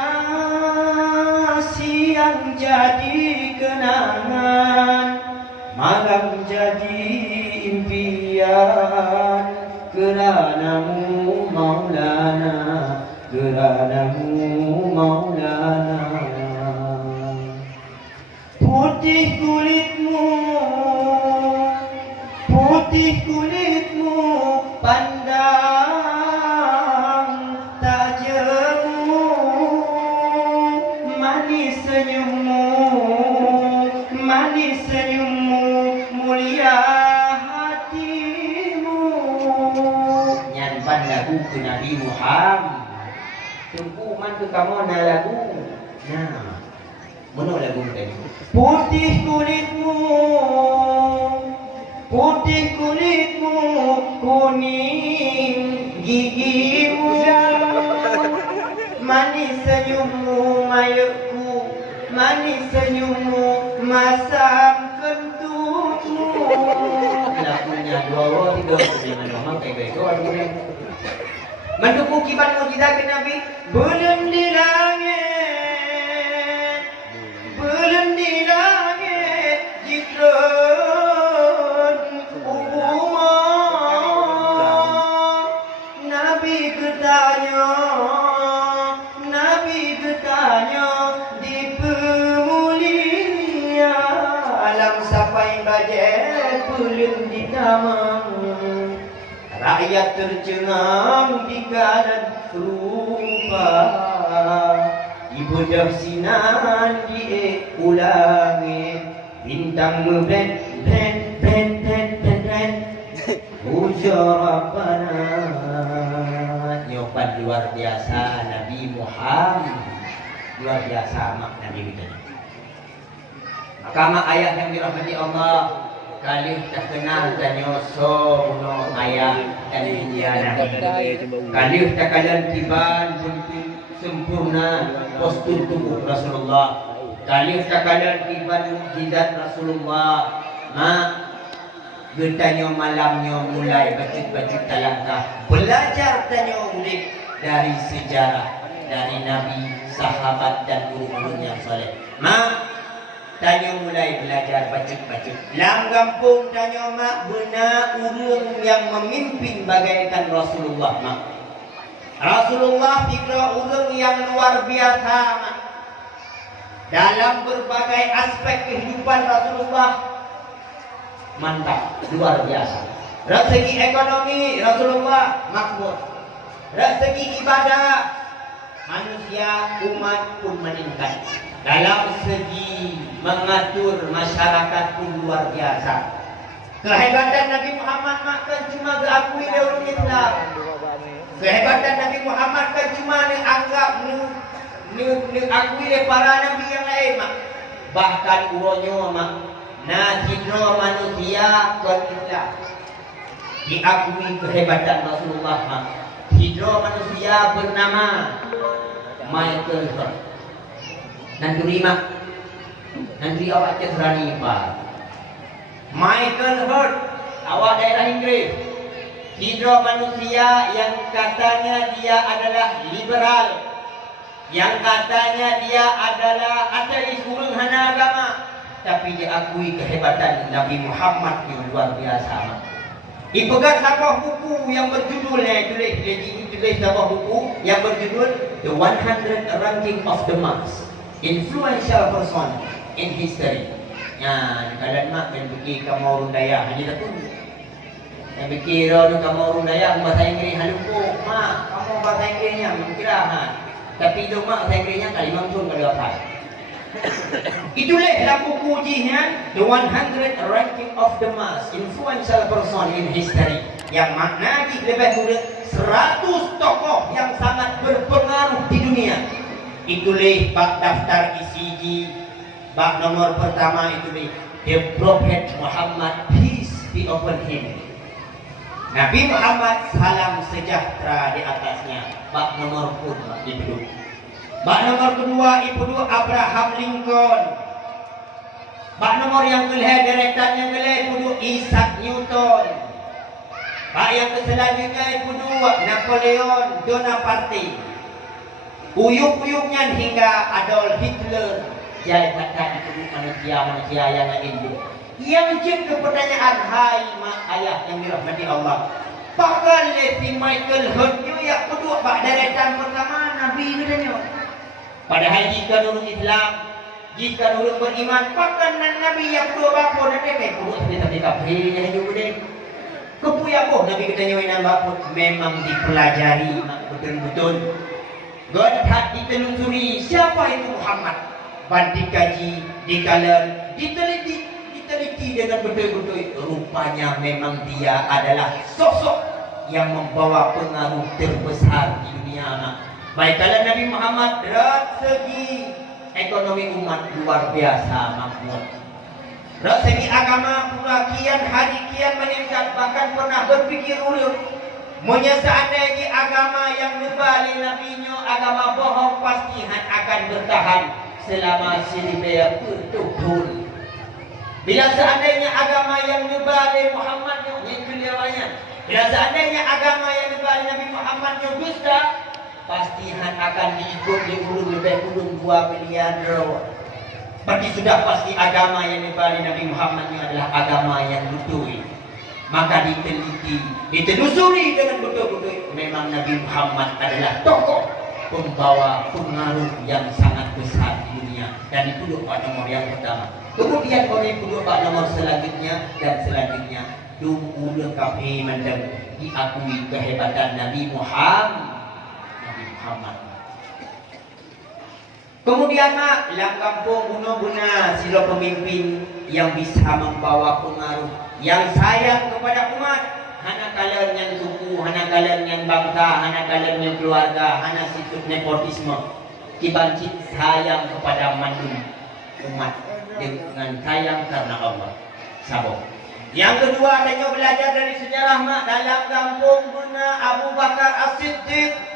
siang jadi kenangan, malam jadi impian, keranamu Maulana, keranamu Maulana. Putih kulitmu pandang tajammu, manis senyummu mulia hatimu. Nyan pandaku ke Nabi Muhammad tunggu man ke kamu na lagu nah mana lagu tadi putih kulitmu kuning gigimu, manis senyummu mayukku, manis senyummu masam kentutmu. Lagunya dua tiga dengan mama kayak gitu. Mendukung kibat mukjizat Nabi belum di langit jitron Nabi bertanya di pemulia alam sampai bajet belum ditamang. Rakyat tercengang di kanan rupa, ibu bersinar di ulangi, bintang ngebren ujar Rabbana. Nyopan luar biasa Nabi Muhammad, luar biasa mak Nabi kita. Maka ayat yang dirahmati Allah kalih tak kenal tanyo sono ayat dan injana kalih tak kalan tiban sempurna postur tubuh Rasulullah, kalih tak kalan tiban mukjizat Rasulullah. Bertanya malamnya mulai bacut-bacut talangkah, belajar tanya murid dari sejarah, dari Nabi, sahabat dan guru-guru yang soleh. tanya mulai belajar bacut-bacut. Lam kampung tanya mak benar ulung yang memimpin bagaikan Rasulullah mak. Rasulullah tiga ulung yang luar biasa mak. Dalam berbagai aspek kehidupan Rasulullah mantap, luar biasa. Dari segi ekonomi Rasulullah makmur. Dari segi ibadah manusia umat pun meningkat. Dalam segi mengatur masyarakat pun luar biasa. Kehebatan Nabi Muhammad kan cuma diakui oleh orang Islam. Kehebatan Nabi Muhammad kan cuma dianggap diakui oleh para nabi yang lain mak. Bahkan uronyo mak hidro manusia kon Islam diakui kehebatan Rasulullah mak. Hidro manusia bernama Michael Hurt. Nanti mak, nanti awak cerani pak. Michael Hurt, awak daerah Inggris. Hidro manusia yang katanya dia adalah liberal, yang katanya dia adalah ateis urung hana agama, tapi diakui kehebatan Nabi Muhammad yang luar biasa. Dipegang sebuah buku yang berjudulnya tulis sebuah buku yang berjudul The 100 Ranking of the Most Influential Person in History. Ya, kalian mak yang pergi ke Maurun Daya haji tak pun. Yang pergi ke Maurun Daya bahasa Inggris halumpo. Mak, kamu bahasa Inggrisnya mengkira ha. Tapi itu mak bahasa Inggrisnya kalimang pun kada apa. Itulah dalam buku ujian The 100 Ranking of the Most Influential Person in History, yang maknanya lebih kurang 100 tokoh yang sangat berpengaruh di dunia. Itulah bak daftar ICG. Bak nomor pertama itulah The Prophet Muhammad, peace be upon him. Nabi Muhammad, salam sejahtera di atasnya. Bak nomor pun itu. Bak nomor kedua itu Abraham Lincoln. Bak nomor yang kelih deretannya kelih itu Isaac Newton. Bak yang selanjutnya itu Napoleon Bonaparte. Uyuk-uyuknya hingga Adolf Hitler. Jadi kata itu manusia-manusia yang lain itu. Ia mencipta pertanyaan, hai mak ayah yang dirahmati Allah. Pakal si Michael Hurt yang kedua bak deretan pertama Nabi katanya. Padahal jika orang Islam, jika orang beriman, pakal Nabi yang kedua bapa nanti kedua tapi kafirnya hidup deh. Kepuya boh Nabi katanya yang bapa memang dipelajari betul-betul. Godhat ditelusuri siapa itu Muhammad, dikaji, dikalam, diteliti dengan betul-betul. Rupanya memang dia adalah sosok yang membawa pengaruh terbesar di dunia. Baik kalau Nabi Muhammad dari segi ekonomi umat luar biasa makmur. Dari segi agama pula kian hari kian meningkat, bahkan pernah berpikir ulun. Seandainya agama yang ngebali nabinya agama bohong, pasti akan bertahan selama 1000 tahun. Bila seandainya agama yang ngebali Muhammadnya yang keliawannya, bila seandainya agama yang ngebali Nabi Muhammadnya dusta, pasti akan diikut diurung lebih kurang 2 miliar dolar. Berarti sudah pasti agama yang ngebali Nabi Muhammadnya adalah agama yang betul. Maka diteliti, ditelusuri dengan betul-betul. Memang Nabi Muhammad adalah tokoh pembawa pengaruh yang sangat besar di dunia. Dan itu pada nomor yang pertama. Kemudian kami duduk pada nomor selanjutnya dan selanjutnya. Udah kami diakui kehebatan Nabi Muhammad. Kemudian mak, dalam kampung guna-guna sila pemimpin yang bisa membawa pengaruh, yang sayang kepada umat, hana kalian yang suku, hana kalian yang bangsa, hana kalian yang keluarga, hana sikut nepotisme, dibancit sayang kepada mandun umat dengan sayang karena Allah. Sabok. Yang kedua, tanya belajar dari sejarah mak, dalam kampung guna Abu Bakar As-Siddiq.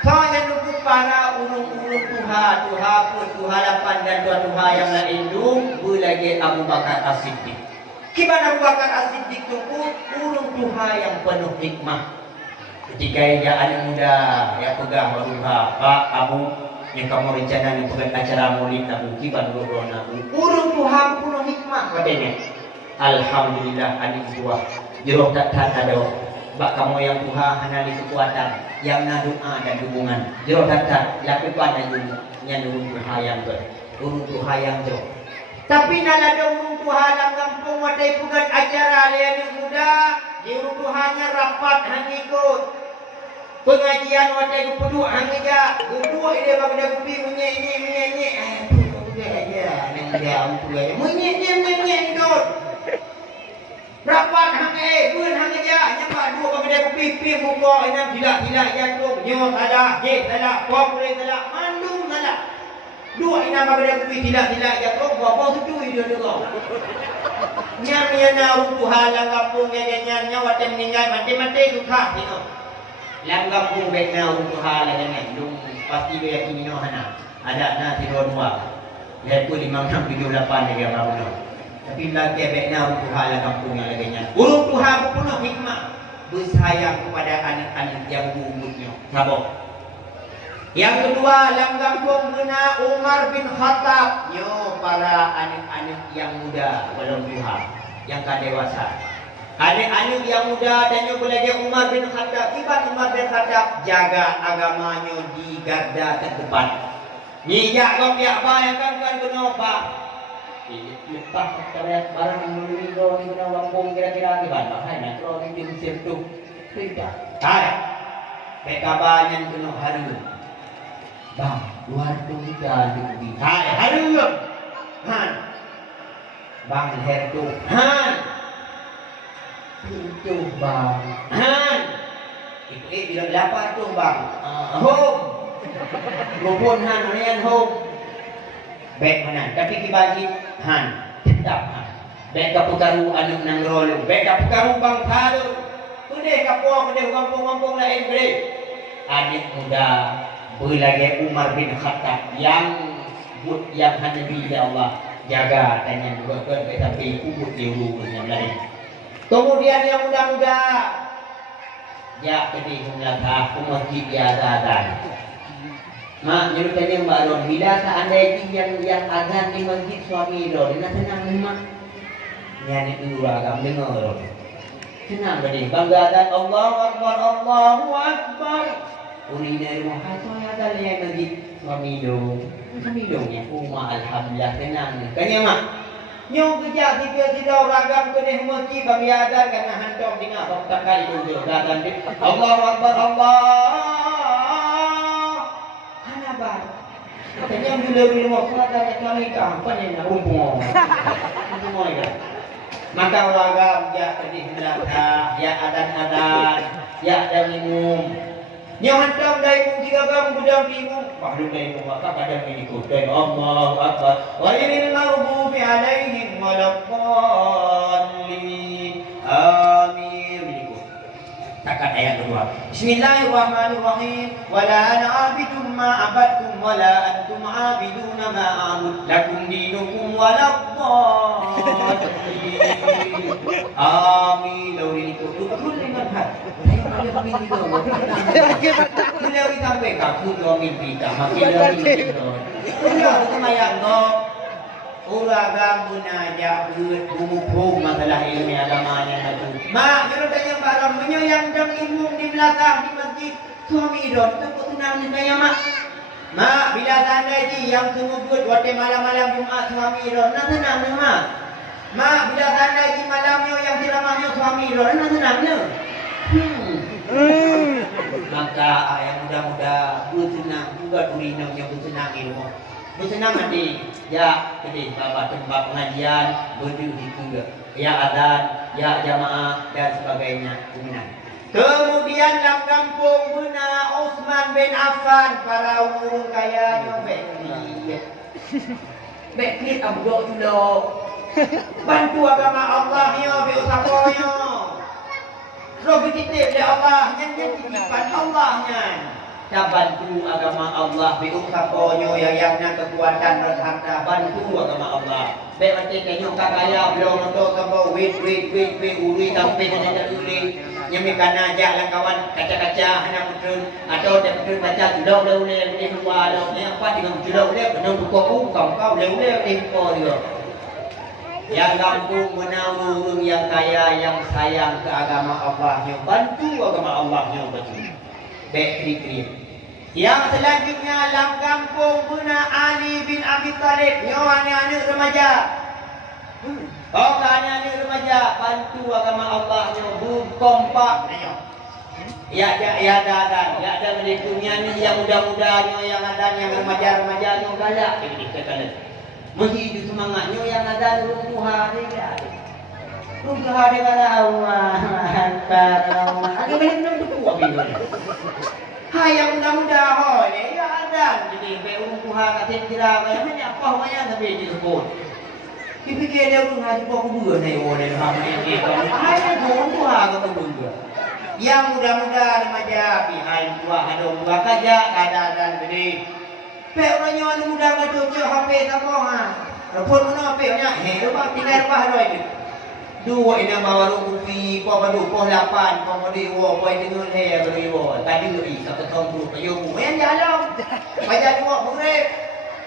Saya nunggu para urung-urung Tuhan pun harapan dan Tuhan yang lain nunggu lagi Abu Bakar As-Siddiq. Gimana Abu Bakar As-Siddiq tunggu urung Tuhan yang penuh hikmah. Ketika dia anak muda, dia pegang Pak Abu yang kamu rencana yang pegang acara maulid nabu kiban dulu nabu urung Tuhan puno hikmah katanya. Alhamdulillah adik dua jeroh tak ada bak kamu yang Tuhan hanali kekuatan yang na doa dan dukungan jeroh tak lakukan yang urung Tuhan yang urung Tuhan yang jeroh. Tapi nalada urung Tuhan dalam kampung wadai pegang acara lian muda di urung Tuhannya rapat hanya ikut pengajian wadai kudu hanya dua ide bagi kupi menye aja nang dia untuk aja menye ikut rapat hanya bun hanya nyapa dua bagi kupi muka enam tidak ya tu nyot ada je ada populasi ada mandung ada dua ina bagi kupi tidak ya tu apa setu dia dulu nyamnya na Tuhan lang kampung ganyan nya wadai meninggal mati suka gitu lang kampung bekna Tuhan lang ganyan dum pasti be yakin no hana ada na tiron wa yaitu 5678 dia mabuno tapi lagi bekna Tuhan lang kampung yang ganyan urung Tuhan penuh hikmah bersayang kepada anak-anak yang umurnya sabok. Yang kedua lang kampung guna Umar bin Khattab yo para anak-anak yang muda belum Tuhan yang kadewasa. Anak-anak yang muda dan yang boleh Umar bin Khattab. Iban Umar bin Khattab jaga agamanya di garda terdepan. Nijak kau biak bayangkan kan kenapa? Lepas terlihat barang melalui kau ni kena wampung kira-kira iban. Makanya kau ni di Mesir tu tidak. Hai, bekabanyan kena harum. Bang, luar tu kita di hai harum. Han, bang leher tu han. Pintu bang han itu bilang lapar tu bang home rupun han orian home baik mana tapi dibagi han tetap han baik kapukaru anu nang rolu baik kapukaru bang halu kude kapuang kude kampung-kampung lain kude adik muda berlagi Umar bin Khattab yang Nabi ya Allah jaga tanya juga ke tapi kubut di rumah yang lain. Kemudian yang muda-muda ya kedih melakah masjid biasa. Mak nyuruhnya Mbak Ron bila seandainya yang azan di masjid suami Ron nak senang mak nyani dulu agam dengar Ron senang kedih bangga dan Allahu Akbar urina rumah saya ada yang masjid suami dong ya umma alhamdulillah senang kan ya mak nyong kerja tidak ragam kene masjid bagi azan karena hantong dengar tak kali tu azan di Allahu Akbar Allah hanabar katanya bila mau salat kami kapan yang rumpung semua ya maka ragam ya kedih belaka ya adan ya ada minum nyong hantong dai mung tiga bang gudang bingung baru dai mung maka kadang ini kutai Allahu Akbar wa inil maghdubi alaihim waladdallin amin takat ayat kedua Bismillahirrahmanirrahim wala ana abidun ma abadtum wala antum abiduna ma a'bud lakum dinukum waladdallin amin lauri kullu madhab Bila sampai kaku dua mimpi tak makin dua mimpi tu. Ulah semayang no. Ulah agam munajat bumupung masalah ilmu agamanya tu. Mak kalau tanya barang menyayang dan ilmu di belakang di masjid suami don tu senang ni saya mak. Mak bila tanda ji yang semubut waktu malam-malam Jumaat suami don nak senang ni mak. Mak bila tanda ji malamnya yang ceramahnya suami don nak senang ni. Maka yang muda-muda bersenang juga urinamnya bersenang ilmu bersenang nanti ya jadi bapak tempat pengajian berdiri juga ya adan ya jamaah dan sebagainya kemudian dalam kampung guna Utsman bin Affan para urung kaya beklit abdo dulu bantu agama Allah ya bi usapoyo roh titip oleh Allah yang titipan Allahnya kita bantu agama Allah bi usaponyo yang kekuatan dan harta bantu agama Allah baik macam kenyo kakaya belum untuk sampai wit uri sampai dengan uri nyami kana aja lah kawan kaca-kaca hana betul atau tak betul baca julau dah boleh ni keluar dah ni apa dengan julau dia benar buku kau boleh tempo dia. Yang kampung menawung yang kaya yang sayang ke agama Allah yang bantu agama Allah yang betul. Baik kiri-kiri. Yang selanjutnya dalam kampung guna Ali bin Abi Talib nyo anak-anak remaja. Oh, anak-anak remaja bantu agama Allah nyo kompak nyo. Ya ada dunia ni yang muda-muda nyo yang ada yang remaja-remaja nyo galak ini sekali. Menghidup semangat nyo yang ada rumah dia. Rumah dia Allah hantar Allah. Ada belum tua bila. Hai yang muda-muda ni ya ada jadi be rumah kat kira banyak apa banyak tapi disebut. Dipikir dia pun hari buat kubur ni orang yang ramai dia. Hai rumah kat kubur. Yang muda-muda remaja pihai tua ada tua kaja keadaan gede. Pe orangnya orang muda kat tu HP apa ha. Repot mana pe nya he rumah tinggal rumah doi ni. Dua ini bawa kopi, kau baru kau 8, kau mau diwo, kau dengar he beriwo. Tadi tu satu tahun tu kayu, yang jalan, baca dua murid.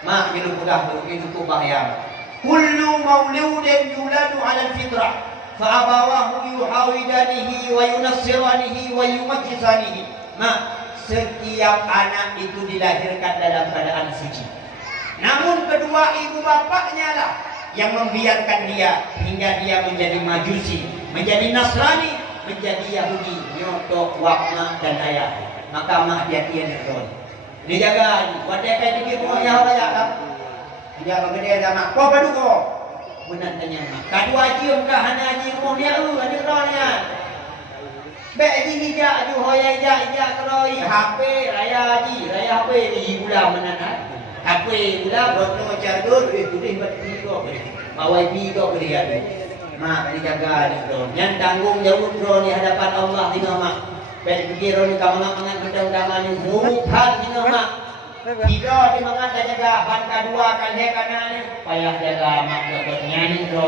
Mak minum mudah tu itu tu bahaya. Kullu mauludin yuladu 'ala al-fitrah, fa abawahu yuhawidanihi wa yunassiranihi wa yumajjisanihi. Mak, setiap anak itu dilahirkan dalam keadaan suci. Namun kedua ibu bapaknya lah yang membiarkan dia hingga dia menjadi majusi, menjadi Nasrani, menjadi Yahudi, nyotok, wakma dan ayah. Maka mak dia tiada rol. Dijaga, wadah kayak dikit pokoknya apa ya kan? Dia bergede sama, kau baru kau. Benar tanya mak. Kedua cium kah hana ji rumah dia ada rolnya. Bek ji dia aju hoya ija keroi HP raya HP di bulan mana HP bulan bono cardur itu di bertiga. Bawai tiga beliau. Mak dijaga ni tu. Yang tanggung jawab tu di hadapan Allah ni mak. Bek fikir ni kamangan undang-undangan ni murukhan ni mak. Tiga di mangan dah jaga ban kedua kali kanan ni payah jaga mak betulnya ni tu.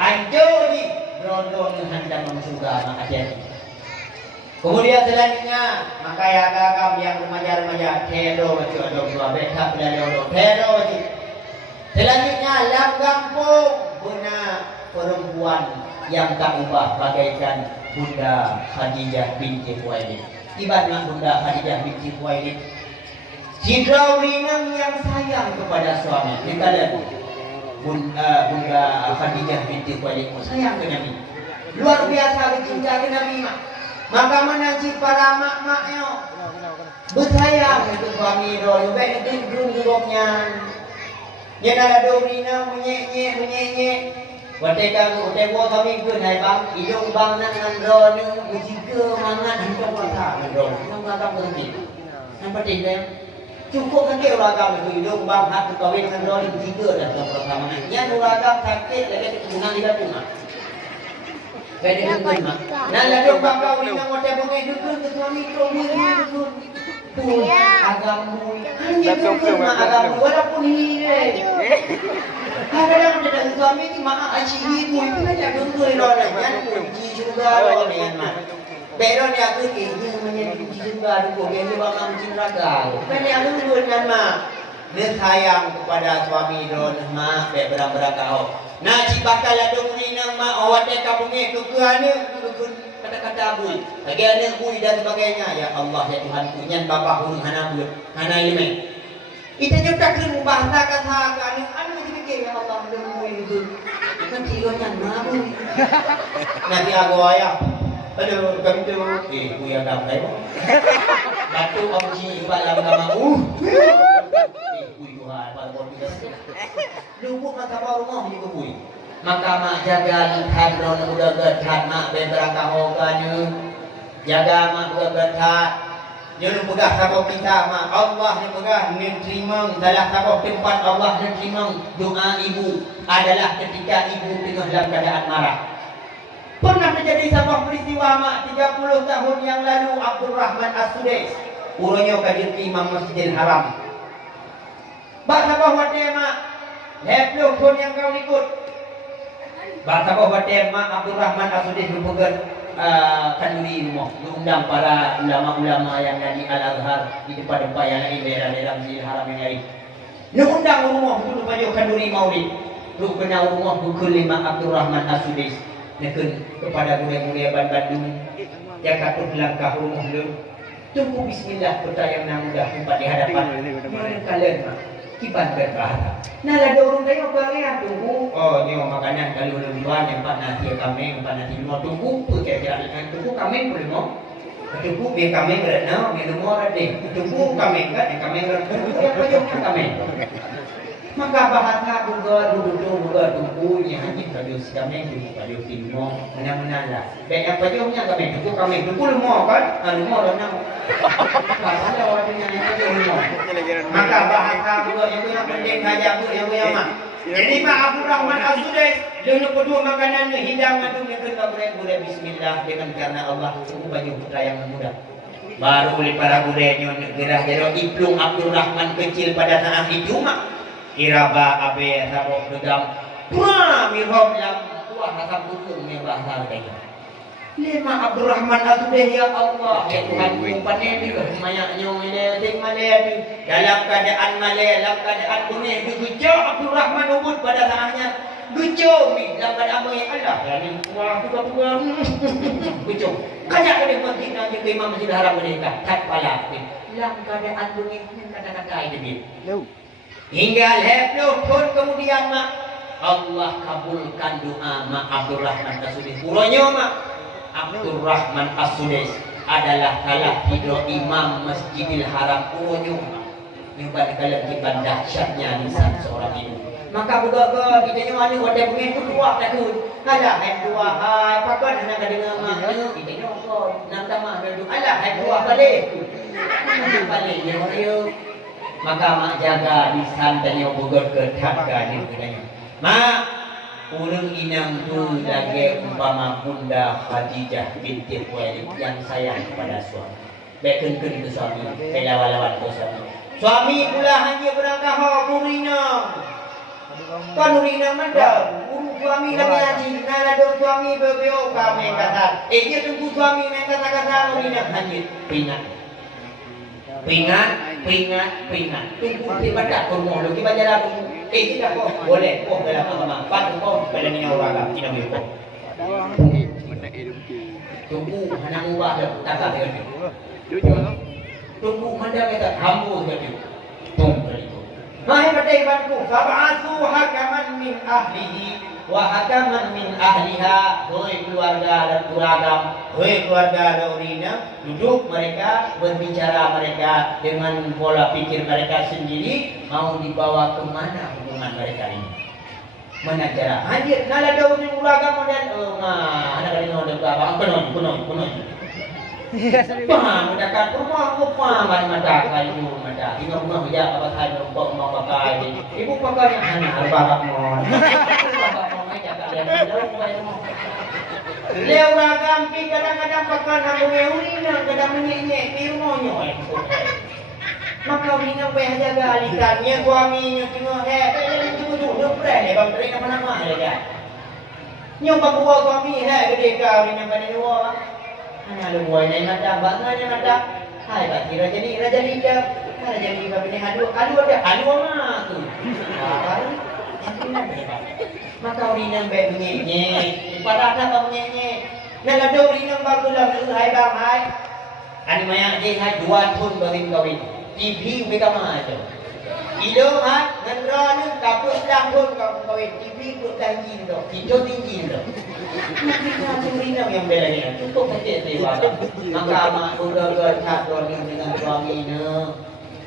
Anjur ni rondo ni hendak memsuga mak ajar. Kemudian selanjutnya maka yang agam yang remaja-remaja tedo macam ada dua betak belajar tedo macam. Selanjutnya dalam kampung guna perempuan yang tak ubah bagaikan Bunda Khadijah binti Khuwailid. Ibaratnya Bunda Khadijah binti Khuwailid Sidra Rinang yang sayang kepada suami. Kita lihat Bunda Khadijah binti Khuwailid sayang ke Nabi. Luar biasa cinta ke Nabi mak. Maka menanti para mak-maknya bersayang itu suami dulu baik itu duduknya dia dah dorina menyek wateka utebo kami ke naik bang hidung bang nan drone jika mangan hidup mata drone nang agam berhenti yang penting dia cukup kan dia agam itu hidung bang hak kawin dengan drone jika dah pertama nya agam sakit lagi kegunaan di rumah. Kaya dia pun mak. Lalu bangkau ni nak wadah bungai dukun ke suami kau ni dukun. Pun agamu. Hanya dukun mak agamu walaupun ini. Kadang-kadang dia dengan suami ni mak asyik ibu itu nak dukun loh nak kunci juga loh dengan mak. Beron dia tu ini menjadi kunci juga dukun dia bangkau cinta. Kaya dia dukun kan mak. Dia sayang kepada suami don mak berang-berang kau. Nah si bakal ada bunyi nang mak awak teka bunyi kekerana kata-kata bui. Lagi ada bui dan sebagainya. Ya Allah ya Tuhanku nyan bapa hurung hana bui. Hana ilmu. Kita juga kena membahasakan sahaja ni. Anu fikir ya Allah ada bui itu. Kan tironya mabu. Nanti aku ayah. Aduh gantu. Bui agam kai. Batu omji balam nama bui Tuhan pada kita. Lubuk maka baru mau juga bui. Maka mak jaga hadron udah gerhat mak beberapa hoganya. Jaga mak udah gerhat. Jangan mudah sabuk kita mak. Allah yang mudah menerima dalam sabuk tempat Allah menerima doa ibu adalah ketika ibu tengah dalam keadaan marah. Pernah terjadi sebuah peristiwa mak 30 tahun yang lalu Abdul Rahman As-Sudais. Urunyo kadir Imam Masjidil Haram. Bahasa bahwa dia mak 20 pun yang kau ikut. Bahasa bahwa dia mak Abdul Rahman As-Sudais berpegang kenduri rumah, diundang para ulama-ulama yang dari Al-Azhar di depan-depan yang lain daerah-daerah Masjidil Haram yang lain. Diundang rumah itu baju kenduri maulid. Lu kena rumah bukul 5 Abdurrahman As-Sudais. Nekun kepada guru-guru Bandung yang katut langkah rumah lu. Tunggu bismillah pertanyaan yang mudah tempat di hadapan. Kalian mah kiban berbahagia. Nah ada orang kayak apa tunggu. Oh ni makanan kalau lebih luar yang pak nasi kami mau tunggu tu kira-kira tunggu kami boleh mau. Tunggu biar kami kerana minum orang deh. Tunggu kami kan yang kami kerana kami. Maka bahasa duduk tunggunya hanya kalau kami tunggu kalau filmo mana-mana lah. Baik apa jauhnya kami tunggu lumah kan, lumah dah nak. Kalau orang yang lumah. Maka bahasa yang punya penting saja yang punya mak. Jadi Mak Abdurrahman As-Sudais dengan kedua makanan hidangan itu yang kita boleh bismillah dengan karena Allah tunggu baju putra yang muda. Baru oleh para gurenya gerah jadi Ibnu Abdurrahman kecil pada saat itu mak. Iraba abe sabok degam pura mirhom yang kuah rasa butung yang bahasa kayak lima Abdurrahman As-Sudais ya Allah ya Tuhan umpannya ni semayaknya ting malaya dalam keadaan dunia gujo Abdurrahman ubud pada saatnya gujo mi dalam keadaan Allah yani kuah tua gujo kayak ada masjid aja ke Imam Masjidil Haram mereka tak pala dalam keadaan dunia kata-kata ini hingga lebih pun kemudian mak Allah kabulkan doa mak Abdurrahman As-Sudais. Puronya mak Abdurrahman As-Sudais adalah salah tiga imam Masjidil Haram. Puronya mak nyoba kalian kiban dahsyatnya lisan seorang ibu. Maka buka kita nyoba ni wadah pengen keluar takut. Alah hai dua hai pakon nak dengar mak kita nyoba nak tamah dulu. Alah hai dua balik. Balik ya. Maka mak jaga di santanya bogor ke thaga ni katanya. Mak, urang inang tu lagi umpama Bunda Khadijah binti Khuwailid yang sayang kepada suami. Bekeun itu suami, pelawalawan ke suami. Suami pula hanya berangkah urina. Kan urina manda, suami lagi haji, nalado suami bebeo kami kata. Dia tunggu suami main kata-kata urina hanya Pingat. Tunggu tiba tak kurmo lu tiba jalan. Tidak kok boleh kok dalam agama. Pan kok pada ni orang tidak boleh kok. Tunggu hana ubah dah tak ada dia. Tunggu mana kata hambu dia. Tunggu itu. Mai badai bantu sab'atu hakaman min ahlihi wa hakaman min ahliha. Hoi keluarga dan kuragam, hoi keluarga dan urina, duduk mereka berbicara mereka dengan pola pikir mereka sendiri mau dibawa ke mana hubungan mereka ini. Mana cara? Hadir nala daun yang kuragam dan anak kali no dekat abang penuh. Paham dekat rumah mata kayu mata. Ingat rumah dia apa saya rumah pakai. Ibu pakai anak bapak mon. Leo ragam pi kadang-kadang pakai hambung urina kadang menyenyek di rumahnya. Maka urina boleh jaga alitannya suaminya tengok tunggu pray bang teri nama dia. Nyoba bawa suami gede kau urina pada luar. Hanya lu buat ni ada bangannya ada. Hai tak kira jadi raja liga. Raja liga ini adu mah tu. Maka urina baik menyenyek. Pada apa menyenyek? Nala do urina bagulah hai bang hai. Ani maya je hai 2 tahun kawin. TV mereka mah aja. Ilo ha ngendra ni kapus dah pun kawin TV pun tangi dah. Tidur tinggi dah. Nanti urina yang bela ni. Cukup saja dewa. Maka mak udah chat dengan suaminya.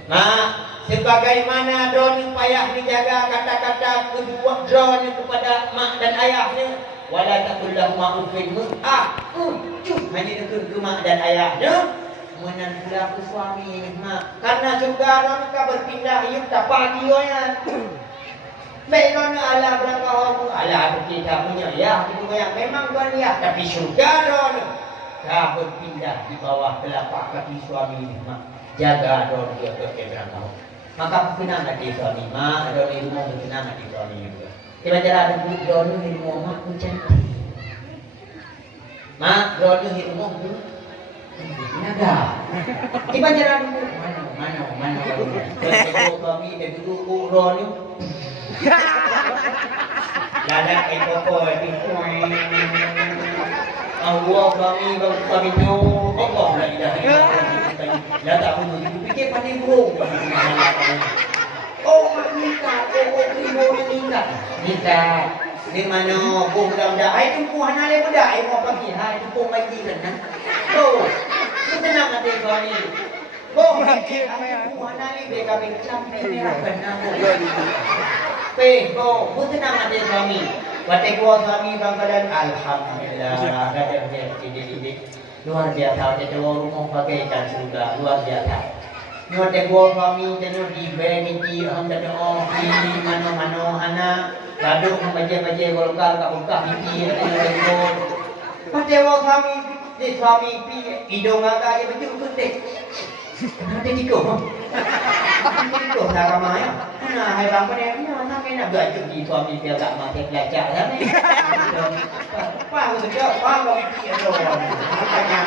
Mak sebagaimana Doni payah dijaga kata-kata kedua Doni kepada mak dan ayahnya. Wala takullahu ma'ufin hanya dekun ke mak dan ayahnya. Menan pula ke suami mak. Karena juga mereka berpindah hidup tak pagi ya. Baik nona ala berangkat orang ala kita punya ya itu yang memang kan ya tapi syurga nona dah berpindah di bawah telapak kaki suami mak. Jaga don dia berangkat. Maka kenal hati suami mak, don ilmu kenal hati suami juga. Kita cara ada don ilmu mak cantik. Mak, roda hidup tu. Naga. Iba jalan dulu. Mana. Kalau kami dia duduk roda. Dalam ekor itu. Allah kami tu. Allah la ilaha illallah. Dah tak perlu fikir pandai burung. Oh, nikah. Nikah. Di mana budak-budak ai tumpu hana le budak ai mau pergi hai tumpu mai di kan tu senang ada kau ni tumpu hana le be kami cam ni kena pe senang ada kau ni wate gua suami bangkalan alhamdulillah ada jadi luar biasa ada rumah bagaikan surga luar biasa nyote gua suami teno di beniti handa oh ini mano hana Baduk baca-baca golkar kat buka mimpi tengok. Pada suami, suami hidung agak je betul dek. Nanti tiko. Tiko dah ramai. Nah, hai bang pada ni nak kena belajar di suami dia tak mati belajar dah ni. Apa sudah apa mimpi tu. Makanya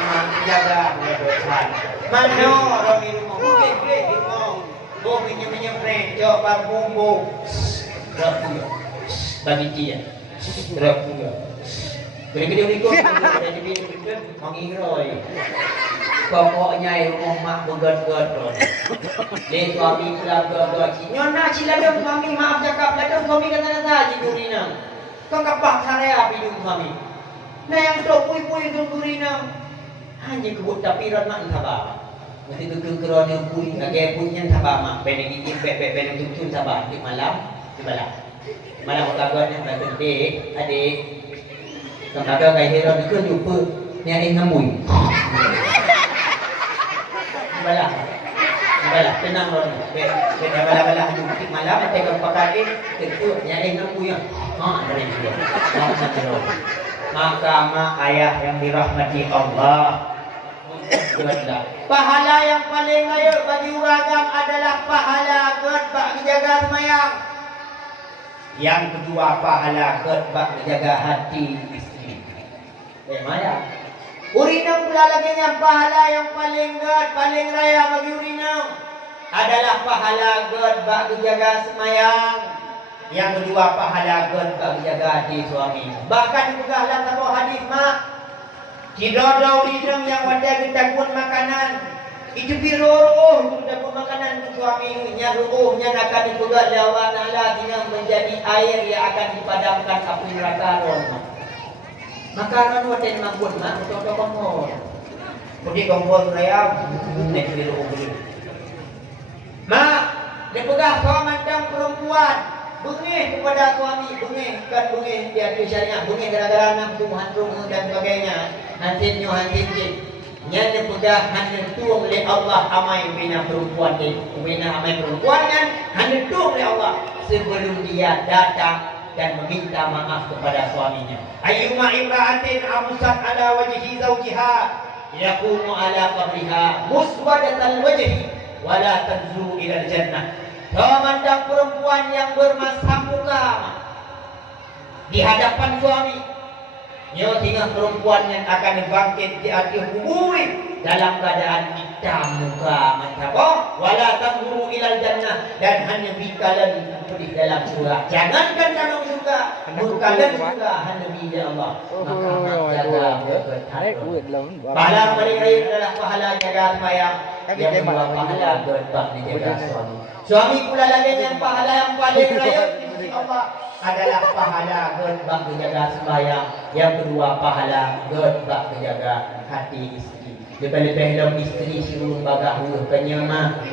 jaga kebebasan. Mana orang ni rumah boleh tengok. Bo minyak friend, jauh bumbu. Rapuh. Bagi dia terap juga beri dia ikut jadi mengigroi pokoknya rumah mak begat-begat dia suami belat-belat nyona ciladam suami maaf cakap ladam suami kata saja durina kau kapak saya hidup suami nah yang tu pui-pui durina hanya kebut tapi mak sabar mesti kekeran yang pui agak punya sabar mak pendek gigi pendek tuntun sabar di malam di malam malam kawan yang adik kau kaya hero ni kau jumpa ni ada ngamui balah tenang loh beda balah jumpa malam ada kau pakai tentu ni ada ngamui dari dia maka ayah yang dirahmati Allah pahala yang paling layak bagi uragam adalah pahala bagi jaga semayang. Yang kedua pahala bagi jaga hati istri. Maya. Urinam pula lagi yang pahala yang paling raya bagi urinam adalah pahala bagi jaga semayang. Yang kedua pahala bagi jaga hati suami. Bahkan juga dalam satu hadis mak, tidak urinam yang wadah kita pun makanan. Itu biruh kita pun makanan untuk suami nya ruhnya akan dipegat oleh Allah Taala dengan menjadi air yang akan dipadamkan api neraka roh. Makanan waten mabun mak untuk kompor. Pergi kompor saya nek biruh beli. Mak, dipegat suami dan perempuan bengih kepada suami, bengih dia tujuannya bengih gara-gara nafsu hantung dan sebagainya. Hantinnya yang dipegang hanya tuang oleh Allah amai bina perempuan kan hanya tuang oleh Allah sebelum dia datang dan meminta maaf kepada suaminya. Ayyuma imra'atin amsat ala wajhi zawjiha yaqumu ala qabriha muswadatal wajhi wala tanzuru ila jannah. Memandang perempuan yang bermasam muka di hadapan suami. Nyo tinggal perempuan yang akan bangkit di hati kubur dalam keadaan hitam muka macam wala tanzuru ilal jannah dan hanya bikalan di dalam surga. Jangankan dalam surga, bikalan surga hanya di Allah. Maka jaga pahala paling raya adalah pahala jaga semayang. Yang kedua pahala berbak dijaga suami. Suami pula lagi yang pahala yang paling raya di sisi Allah adalah pahala berbak dijaga sembahyang. Yang kedua pahala berbak dijaga hati istri. Lebih-lebih dalam istri suruh bagah hulu kenyama